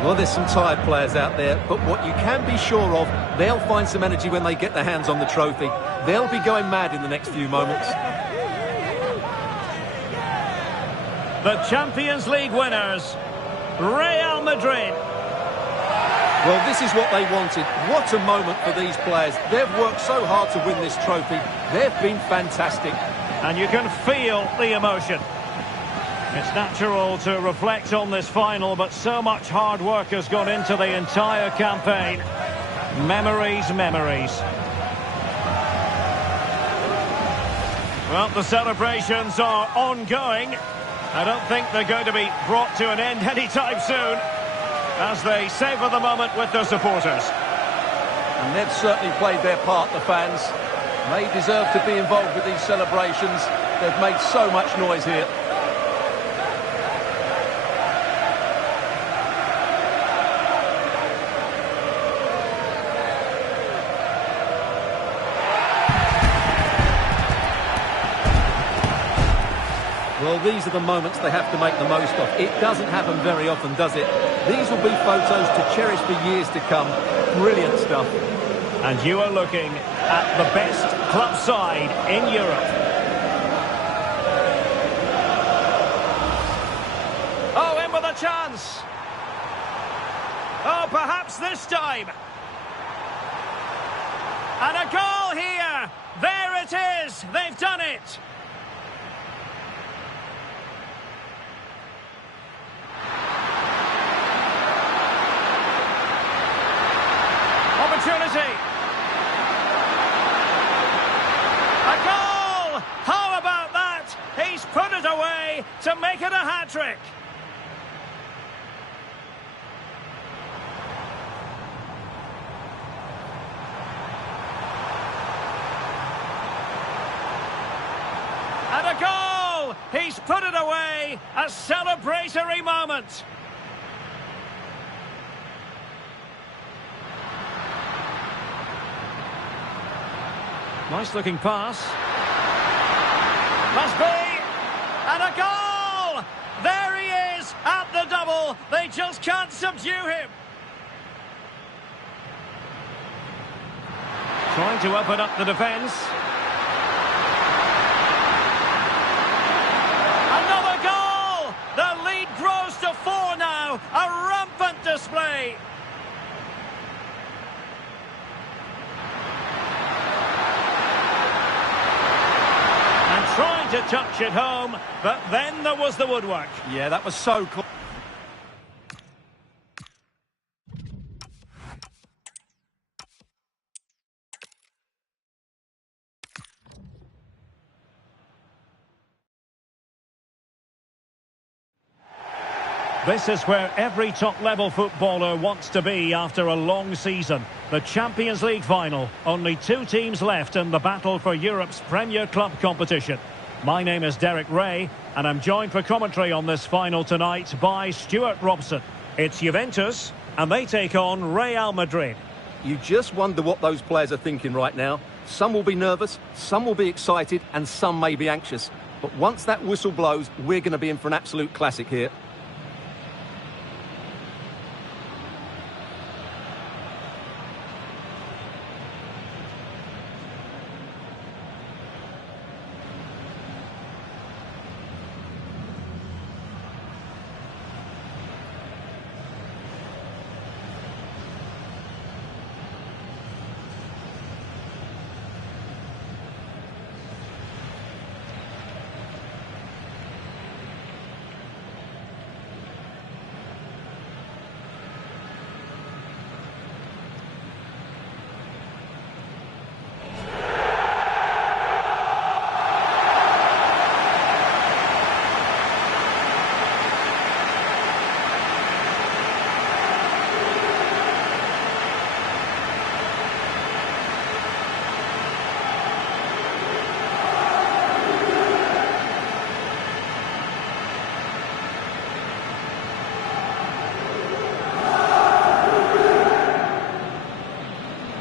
Well, there's some tired players out there, but what you can be sure of, they'll find some energy when they get their hands on the trophy. They'll be going mad in the next few moments. The Champions League winners, Real Madrid. Well, this is what they wanted. What a moment for these players. They've worked so hard to win this trophy. They've been fantastic. And you can feel the emotion. It's natural to reflect on this final, but so much hard work has gone into the entire campaign. Memories, memories. Well, the celebrations are ongoing. I don't think they're going to be brought to an end anytime soon, as they savour the moment with their supporters. And they've certainly played their part, the fans. They deserve to be involved with these celebrations. They've made so much noise here. Well, these are the moments they have to make the most of. It doesn't happen very often, does it? These will be photos to cherish for years to come. Brilliant stuff. And you are looking at the best club side in Europe. Oh, in with a chance. Oh, perhaps this time. And a goal here. There it is. They've done it. Opportunity. A goal! How about that? He's put it away to make it a hat-trick. And a goal! He's put it away. A celebratory moment. Nice looking pass. Must be. And a goal! There he is at the double. They just can't subdue him. Trying to open up the defence. Another goal! The lead grows to 4 now. A rampant display. Trying to touch it home, but then there was the woodwork. Yeah, that was so cool. This is where every top-level footballer wants to be after a long season. The Champions League final. Only 2 teams left in the battle for Europe's Premier Club competition. My name is Derek Ray, and I'm joined for commentary on this final tonight by Stuart Robson. It's Juventus, and they take on Real Madrid. You just wonder what those players are thinking right now. Some will be nervous, some will be excited, and some may be anxious. But once that whistle blows, we're going to be in for an absolute classic here.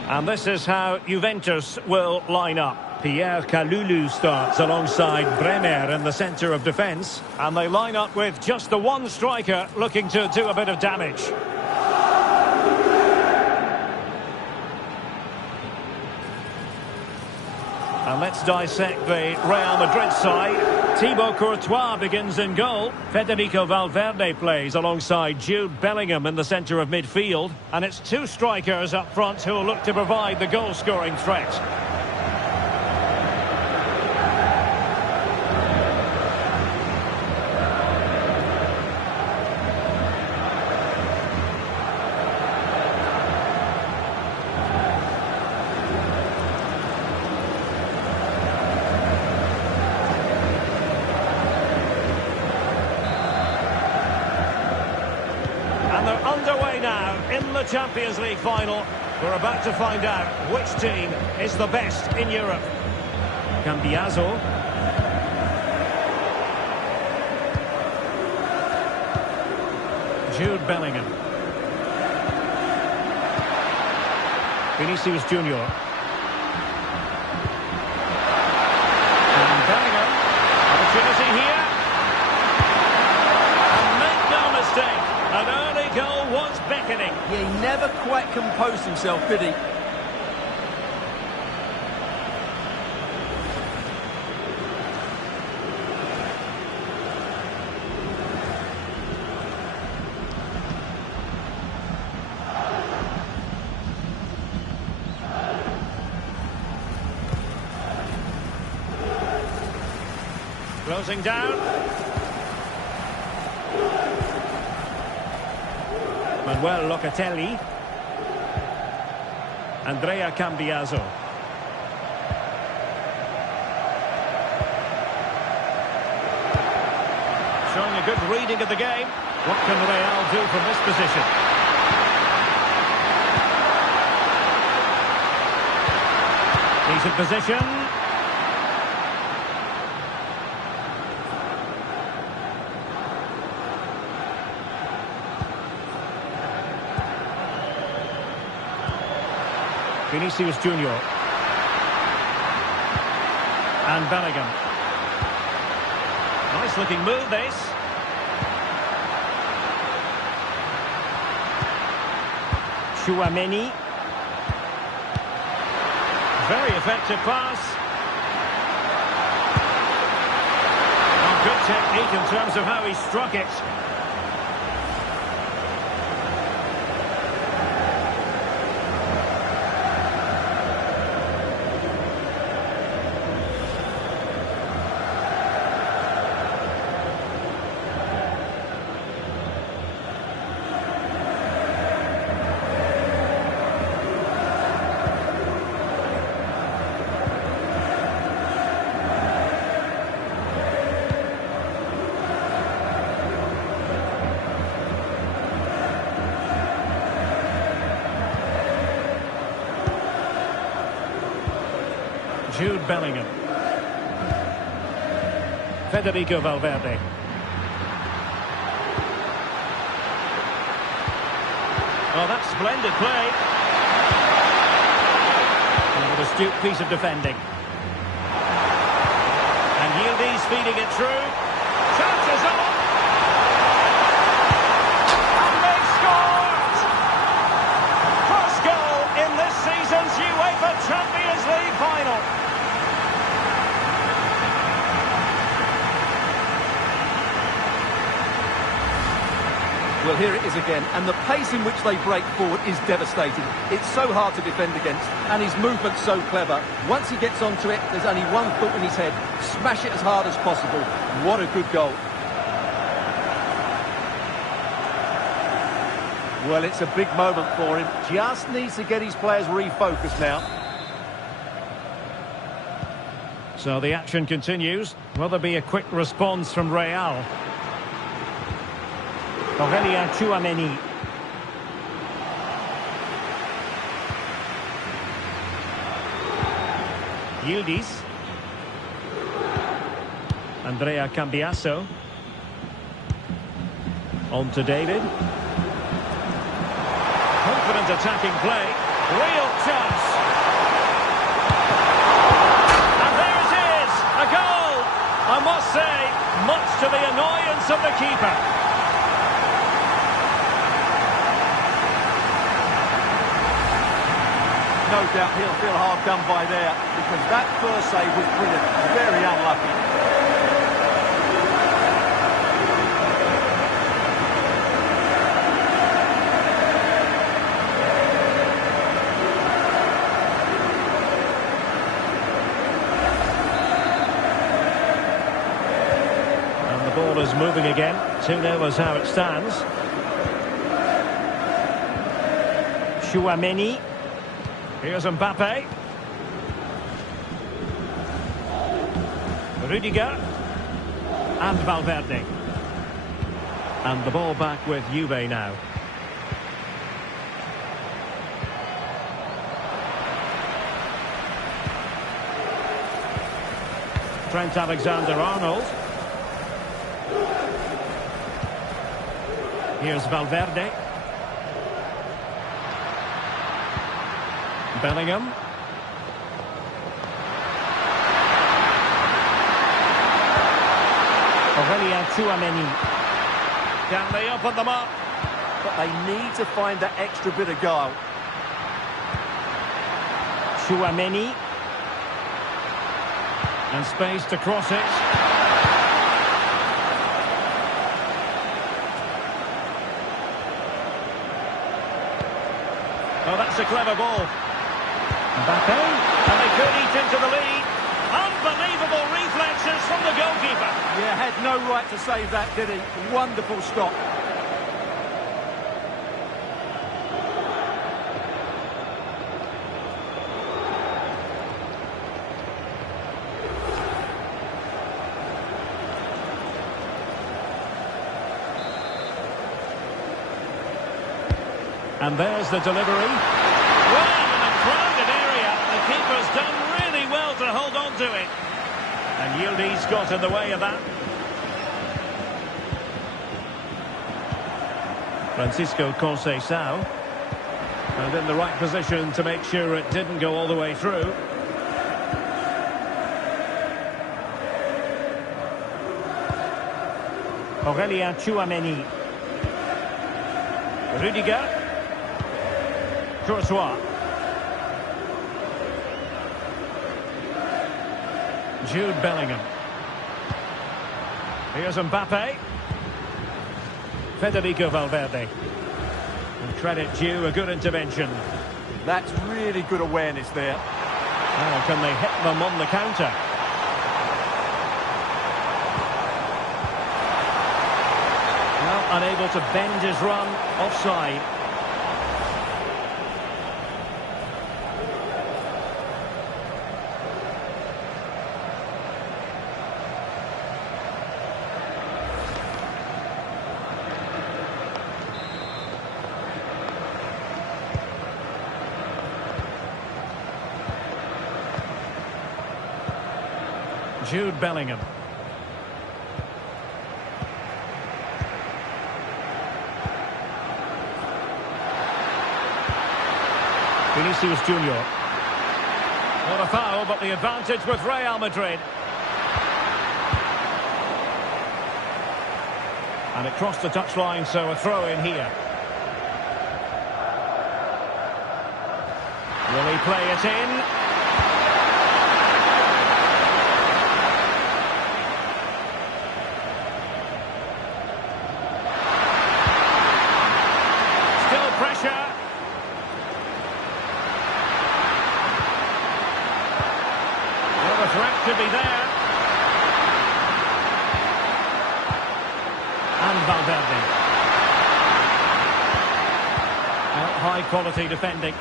And this is how Juventus will line up. Pierre Kalulu starts alongside Bremer in the centre of defence. And they line up with just the one striker looking to do a bit of damage. And let's dissect the Real Madrid side. Thibaut Courtois begins in goal. Federico Valverde plays alongside Jude Bellingham in the centre of midfield. And it's two strikers up front who will look to provide the goal-scoring threat. Underway now in the Champions League final. We're about to find out which team is the best in Europe. Cambiaso. Jude Bellingham. Vinicius Junior. And Bellingham. Opportunity here. And make no mistake. An early goal was beckoning. Yeah, he never quite composed himself, did he? Closing down. Manuel Locatelli. Andrea Cambiaso. Showing a good reading of the game. What can Real do from this position? Decent position. Vinicius Junior. And Bellingham. Nice looking move, this. Tchouaméni. Very effective pass. Oh, good technique in terms of how he struck it. Jude Bellingham. Federico Valverde. Oh, that's splendid play. And an astute piece of defending. And Yildiz feeding it through. Chances on. And they scored! First goal in this season's UEFA Champions League final. Well, here it is again, and the pace in which they break forward is devastating. It's so hard to defend against, and his movement's so clever. Once he gets onto it, there's only one thought in his head: smash it as hard as possible. What a good goal. Well, it's a big moment for him. Just needs to get his players refocused now. So the action continues. Will there be a quick response from Real? Aurelien Tchouameni. Yildiz. Andrea Cambiasso. On to David. Confident attacking play. Real chance. And there it is. A goal. I must say, much to the annoyance of the keeper. No doubt he'll feel hard done by there, because that first save was brilliant. Very unlucky. And the ball is moving again. 2-0 is how it stands. Tchouameni. Here's Mbappe. Rudiger. And Valverde. And the ball back with Juve now. Trent Alexander-Arnold. Here's Valverde. Bellingham. Aurelien Tchouameni. Can they open them up? But they need to find that extra bit of guile. Tchouameni. And space to cross it. Oh, that's a clever ball. Mbappe, and they could eat into the lead. Unbelievable reflexes from the goalkeeper. Yeah, had no right to save that, did he? Wonderful stop. And there's the delivery. Well, in a crowded area, the keeper's done really well to hold on to it. And Yildiz got in the way of that. Francisco Conceição. And in the right position to make sure it didn't go all the way through. Aurelien Tchouameni. Rudiger. Courtois. Jude Bellingham. Here's Mbappe. Federico Valverde. And credit due, a good intervention. That's really good awareness there. Now can they hit them on the counter? Well, unable to bend his run, offside. Jude Bellingham. Vinicius Junior. Not a foul, but the advantage with Real Madrid. And it crossed the touchline, so a throw in here. Will he play it in? Still pressure. Well, the threat could be there. And Valverde. Well, high quality defending.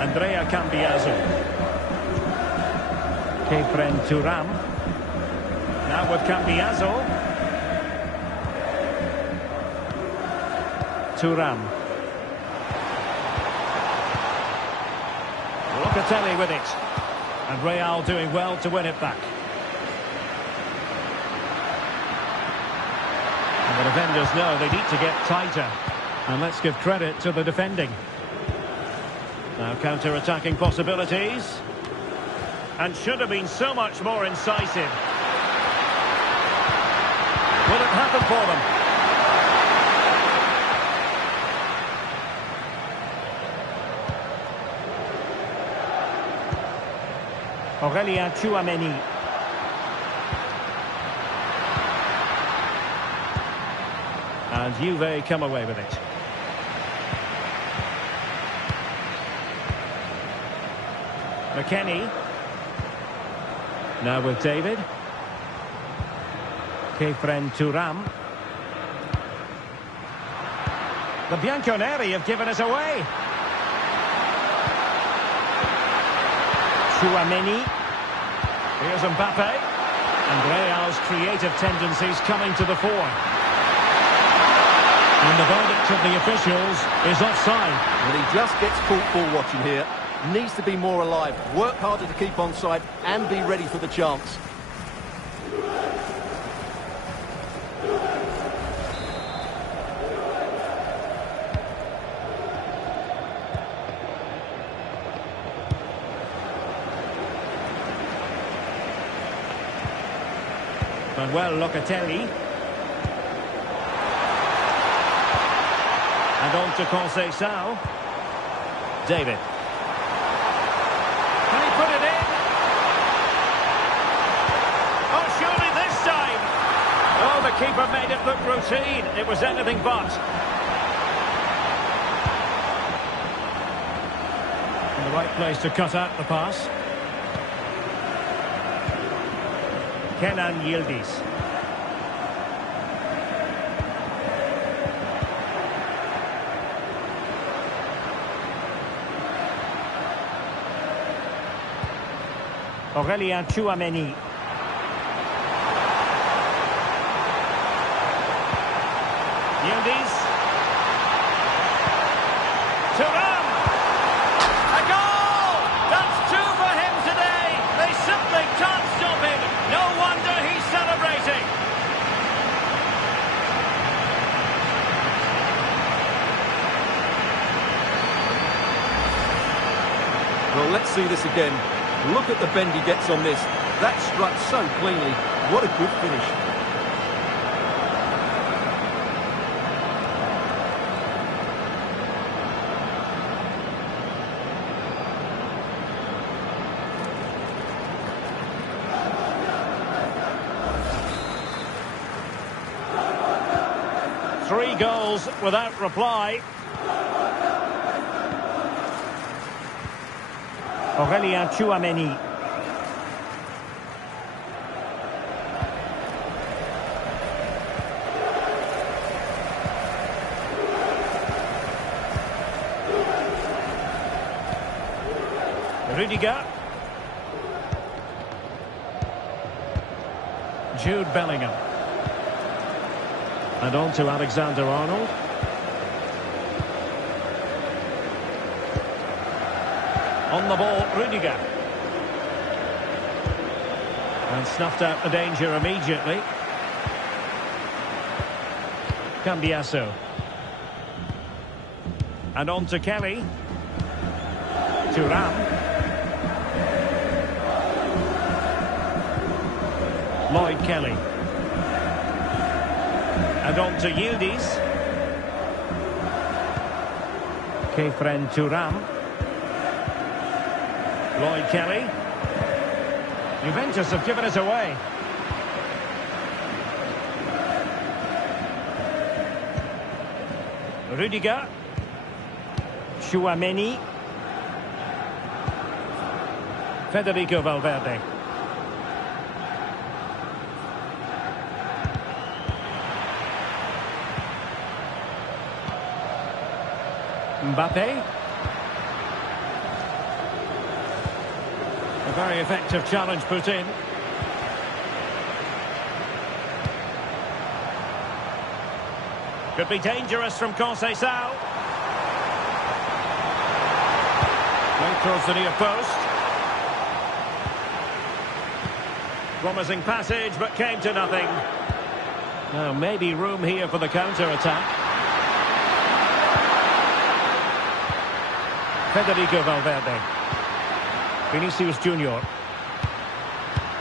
Andrea Cambiaso. Kefren Turam. Now with Cambiaso. Turam. Locatelli with it. And Real doing well to win it back. And the defenders know they need to get tighter. And let's give credit to the defending. Now counter-attacking possibilities. And should have been so much more incisive. Will it happen for them? Aurelien Tchouameni. And Juve come away with it. McKennie. Now with David. Kefren Turam. The Bianconeri have given us away. Tchouameni. Here's Mbappe. And Real's creative tendencies coming to the fore. And the verdict of the officials is offside. And he just gets caught ball watching here. Needs to be more alive, work harder to keep onside and be ready for the chance. Manuel Locatelli. And on to Conceição. David. Can he put it in? Oh, surely this time. Oh, the keeper made it look routine. It was anything but. In the right place to cut out the pass. Kenan Yildiz. Aurelien Tchouameni. Yildiz. Turam. A goal! That's two for him today. They simply can't stop him. No wonder he's celebrating. Well, let's see this again. Look at the bend he gets on this. That struck so cleanly. What a good finish. Three goals without reply. Aurelien Tchouameni. Rudiger. Jude Bellingham. And on to Alexander-Arnold. On the ball, Rudiger. And snuffed out the danger immediately. Cambiaso. And on to Kelly. Thuram. Lloyd Kelly. And on to Yildiz. Kefren Turam. Lloyd Kelly. Juventus have given it away. Rudiger. Tchouaméni. Federico Valverde. Mbappe. A very effective challenge put in. Could be dangerous from Conceição. Right towards the near post. Promising passage, but came to nothing. Now, maybe room here for the counter-attack. Federico Valverde. Vinicius Junior.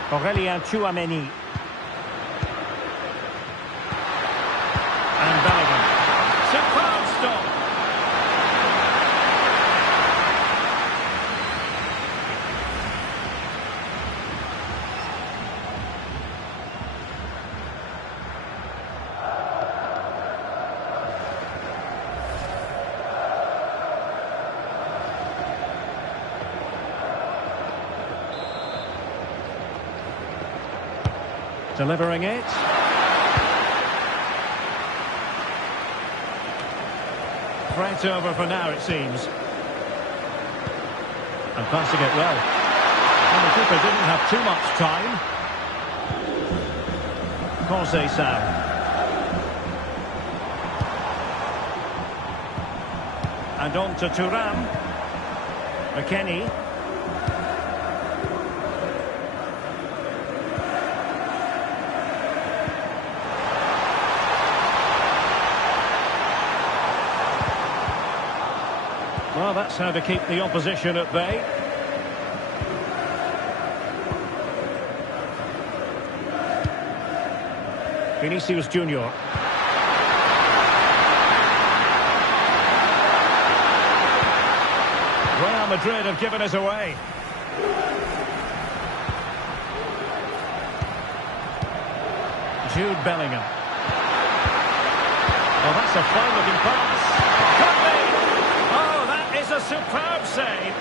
Aurelien Tchouaméni. And Bellingham. Superb stop. Delivering it. Threat over for now, it seems. And passing it well. And the keeper didn't have too much time. Conceição. And on to Thuram. McKennie. Well, that's how to keep the opposition at bay. Vinicius Junior. Real Madrid have given us away. Jude Bellingham. Oh, that's a fine-looking pass. Could be! Oh, that is a superb save.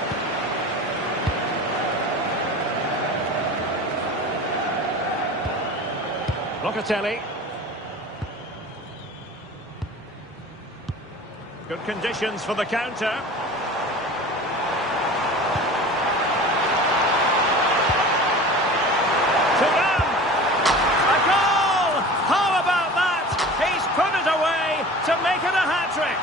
Locatelli. Good conditions for the counter. Thuram! A goal! How about that? He's put it away to make it a hat-trick.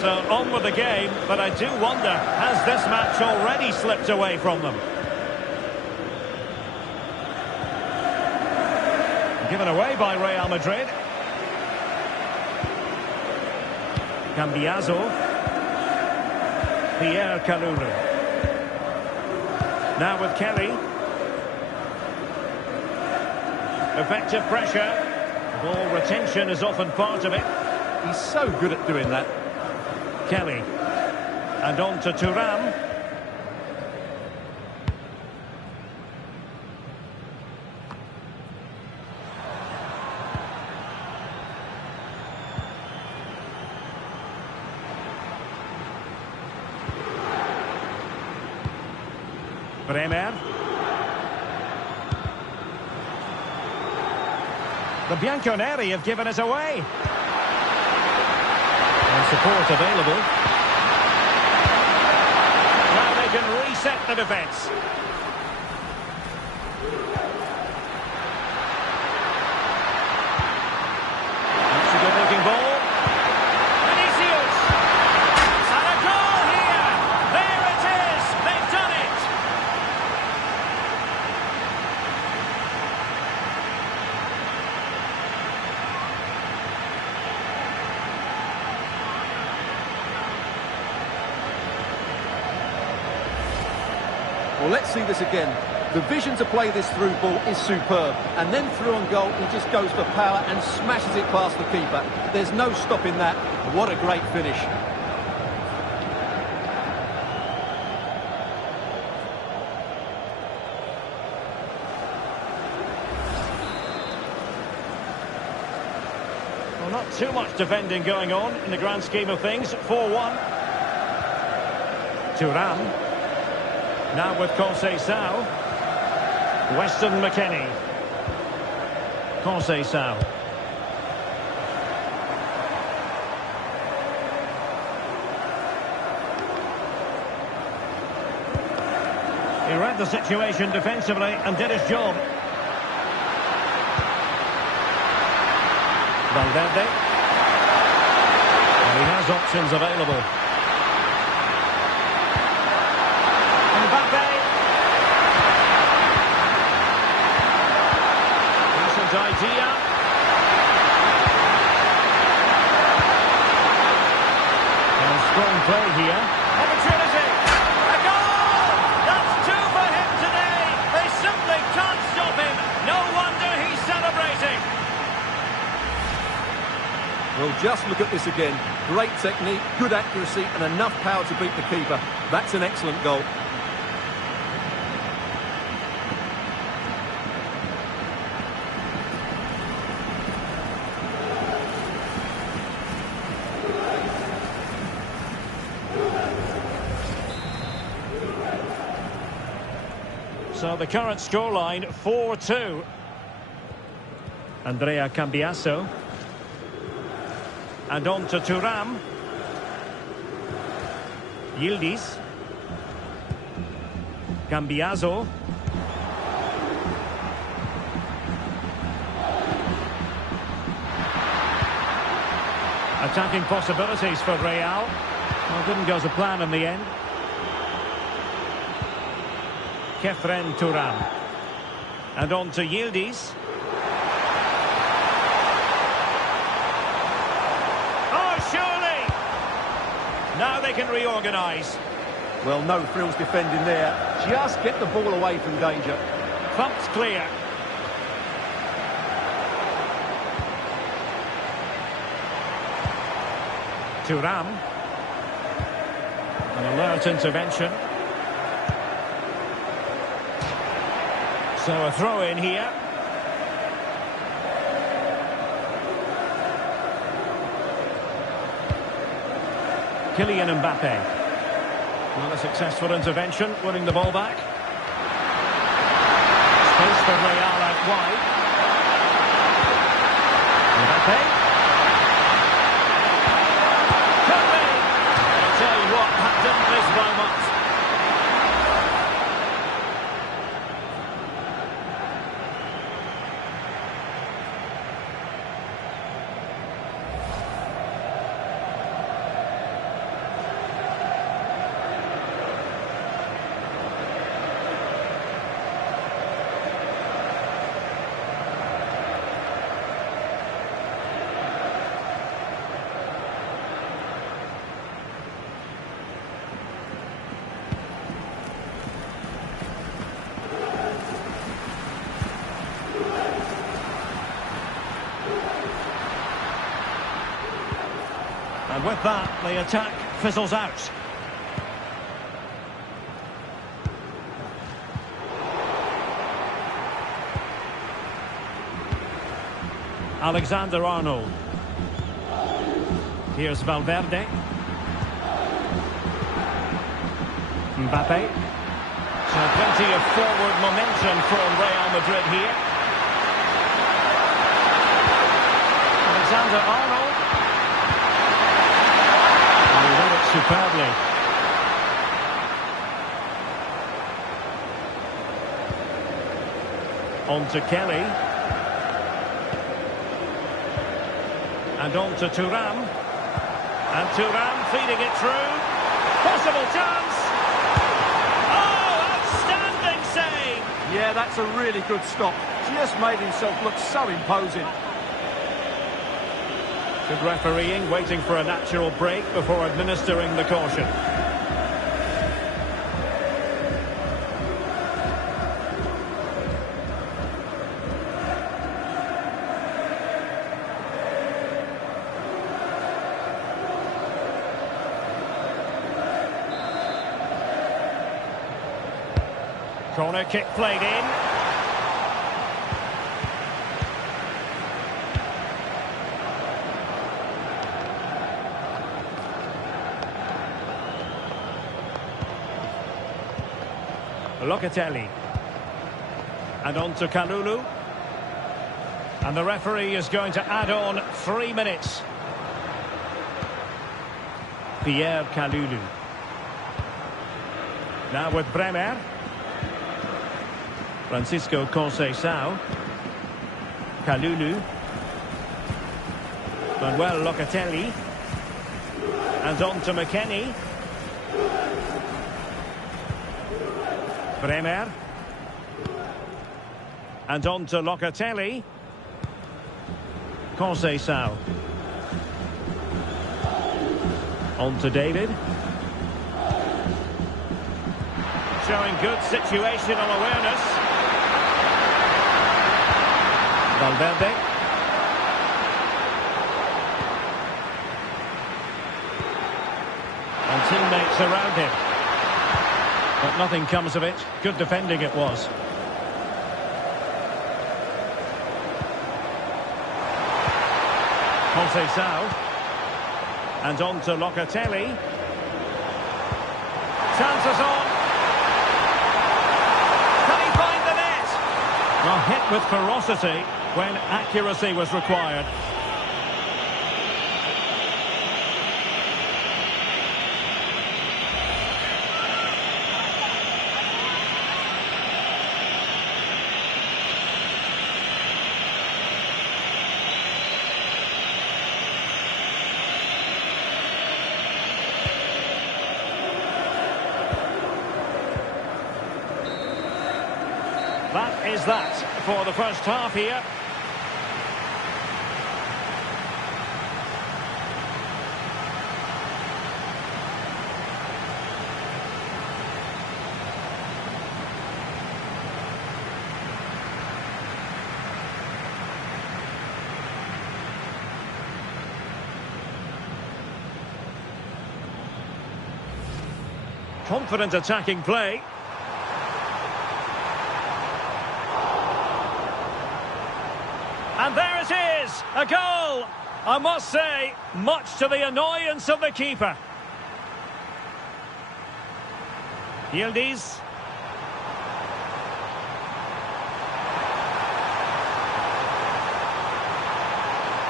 So on with the game, but I do wonder, has this match already slipped away from them? Given away by Real Madrid. Cambiaso. Pierre Kalulu. Now with Kelly. Effective pressure. Ball retention is often part of it. He's so good at doing that. Kelly. And on to Thuram. Bremer. The Bianconeri have given us away. And support available. Now they can reset the defence. That's a good-looking ball. Vinicius! And a goal here! There it is! They've done it! Well, let's see this again. The vision to play this through ball is superb. And then through on goal, he just goes for power and smashes it past the keeper. There's no stopping that. What a great finish. Well, not too much defending going on in the grand scheme of things. 4-1. Thuram. Now with Conceição. Weston McKennie. Conceição. He read the situation defensively and did his job. Valverde. And he has options available. Mbappe. Decent idea. And strong play here. Opportunity. A goal! That's two for him today. They simply can't stop him. No wonder he's celebrating. Well, just look at this again. Great technique, good accuracy, and enough power to beat the keeper. That's an excellent goal. So the current scoreline, 4-2. Andrea Cambiasso. And on to Thuram. Yildiz. Cambiasso. Attacking possibilities for Real. Well, didn't go to plan in the end. Kefren Thuram. And on to Yildiz. Surely! Now they can reorganise. Well, no frills defending there. Just get the ball away from danger. Pumped clear. Thuram. An alert intervention. So a throw in here. Kylian Mbappe. Not a successful intervention, winning the ball back. Space for Real out wide. Mbappe. Could be. I'll tell you what, that didn't miss by much. And with that, the attack fizzles out. Alexander-Arnold. Here's Valverde. Mbappe. So plenty of forward momentum from Real Madrid here. Alexander-Arnold. superbly. On to Kelly. And on to Thuram. And Thuram feeding it through. Possible chance. Oh, outstanding save. Yeah, that's a really good stop. Just made himself look so imposing. Good refereeing, waiting for a natural break before administering the caution. Corner kick played in. Locatelli. And on to Kalulu. And the referee is going to add on 3 minutes. Pierre Kalulu. Now with Bremer. Francisco Conceição. Kalulu. Manuel Locatelli. And on to McKennie. Bremer. And on to Locatelli. Conceição. On to David. Showing good situational awareness. Valverde. And teammates around him. But nothing comes of it. Good defending it was. Conceição. And on to Locatelli. Chances on. Can he find the net? Well, hit with ferocity when accuracy was required. That is that for the first half here. Confident attacking play. And there it is, a goal. I must say, much to the annoyance of the keeper. Yildiz.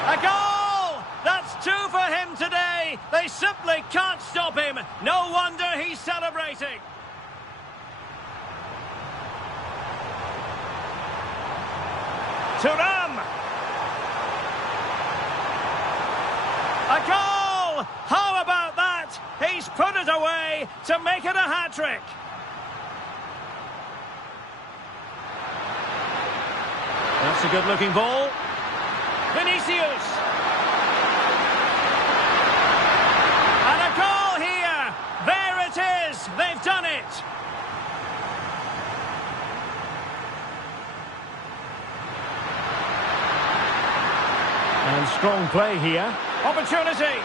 A goal! That's 2 for him today. They simply can't stop him. No wonder he's celebrating. Thuram. A goal! How about that? He's put it away to make it a hat-trick. That's a good-looking ball. Vinicius. And a goal here. There it is. They've done it. And strong play here. Opportunity.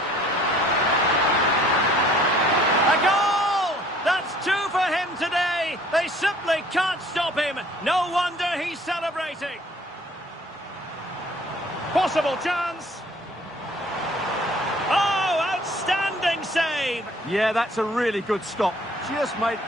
A goal! That's 2 for him today. They simply can't stop him. No wonder he's celebrating. Possible chance. Oh, outstanding save. Yeah, that's a really good stop. Just made...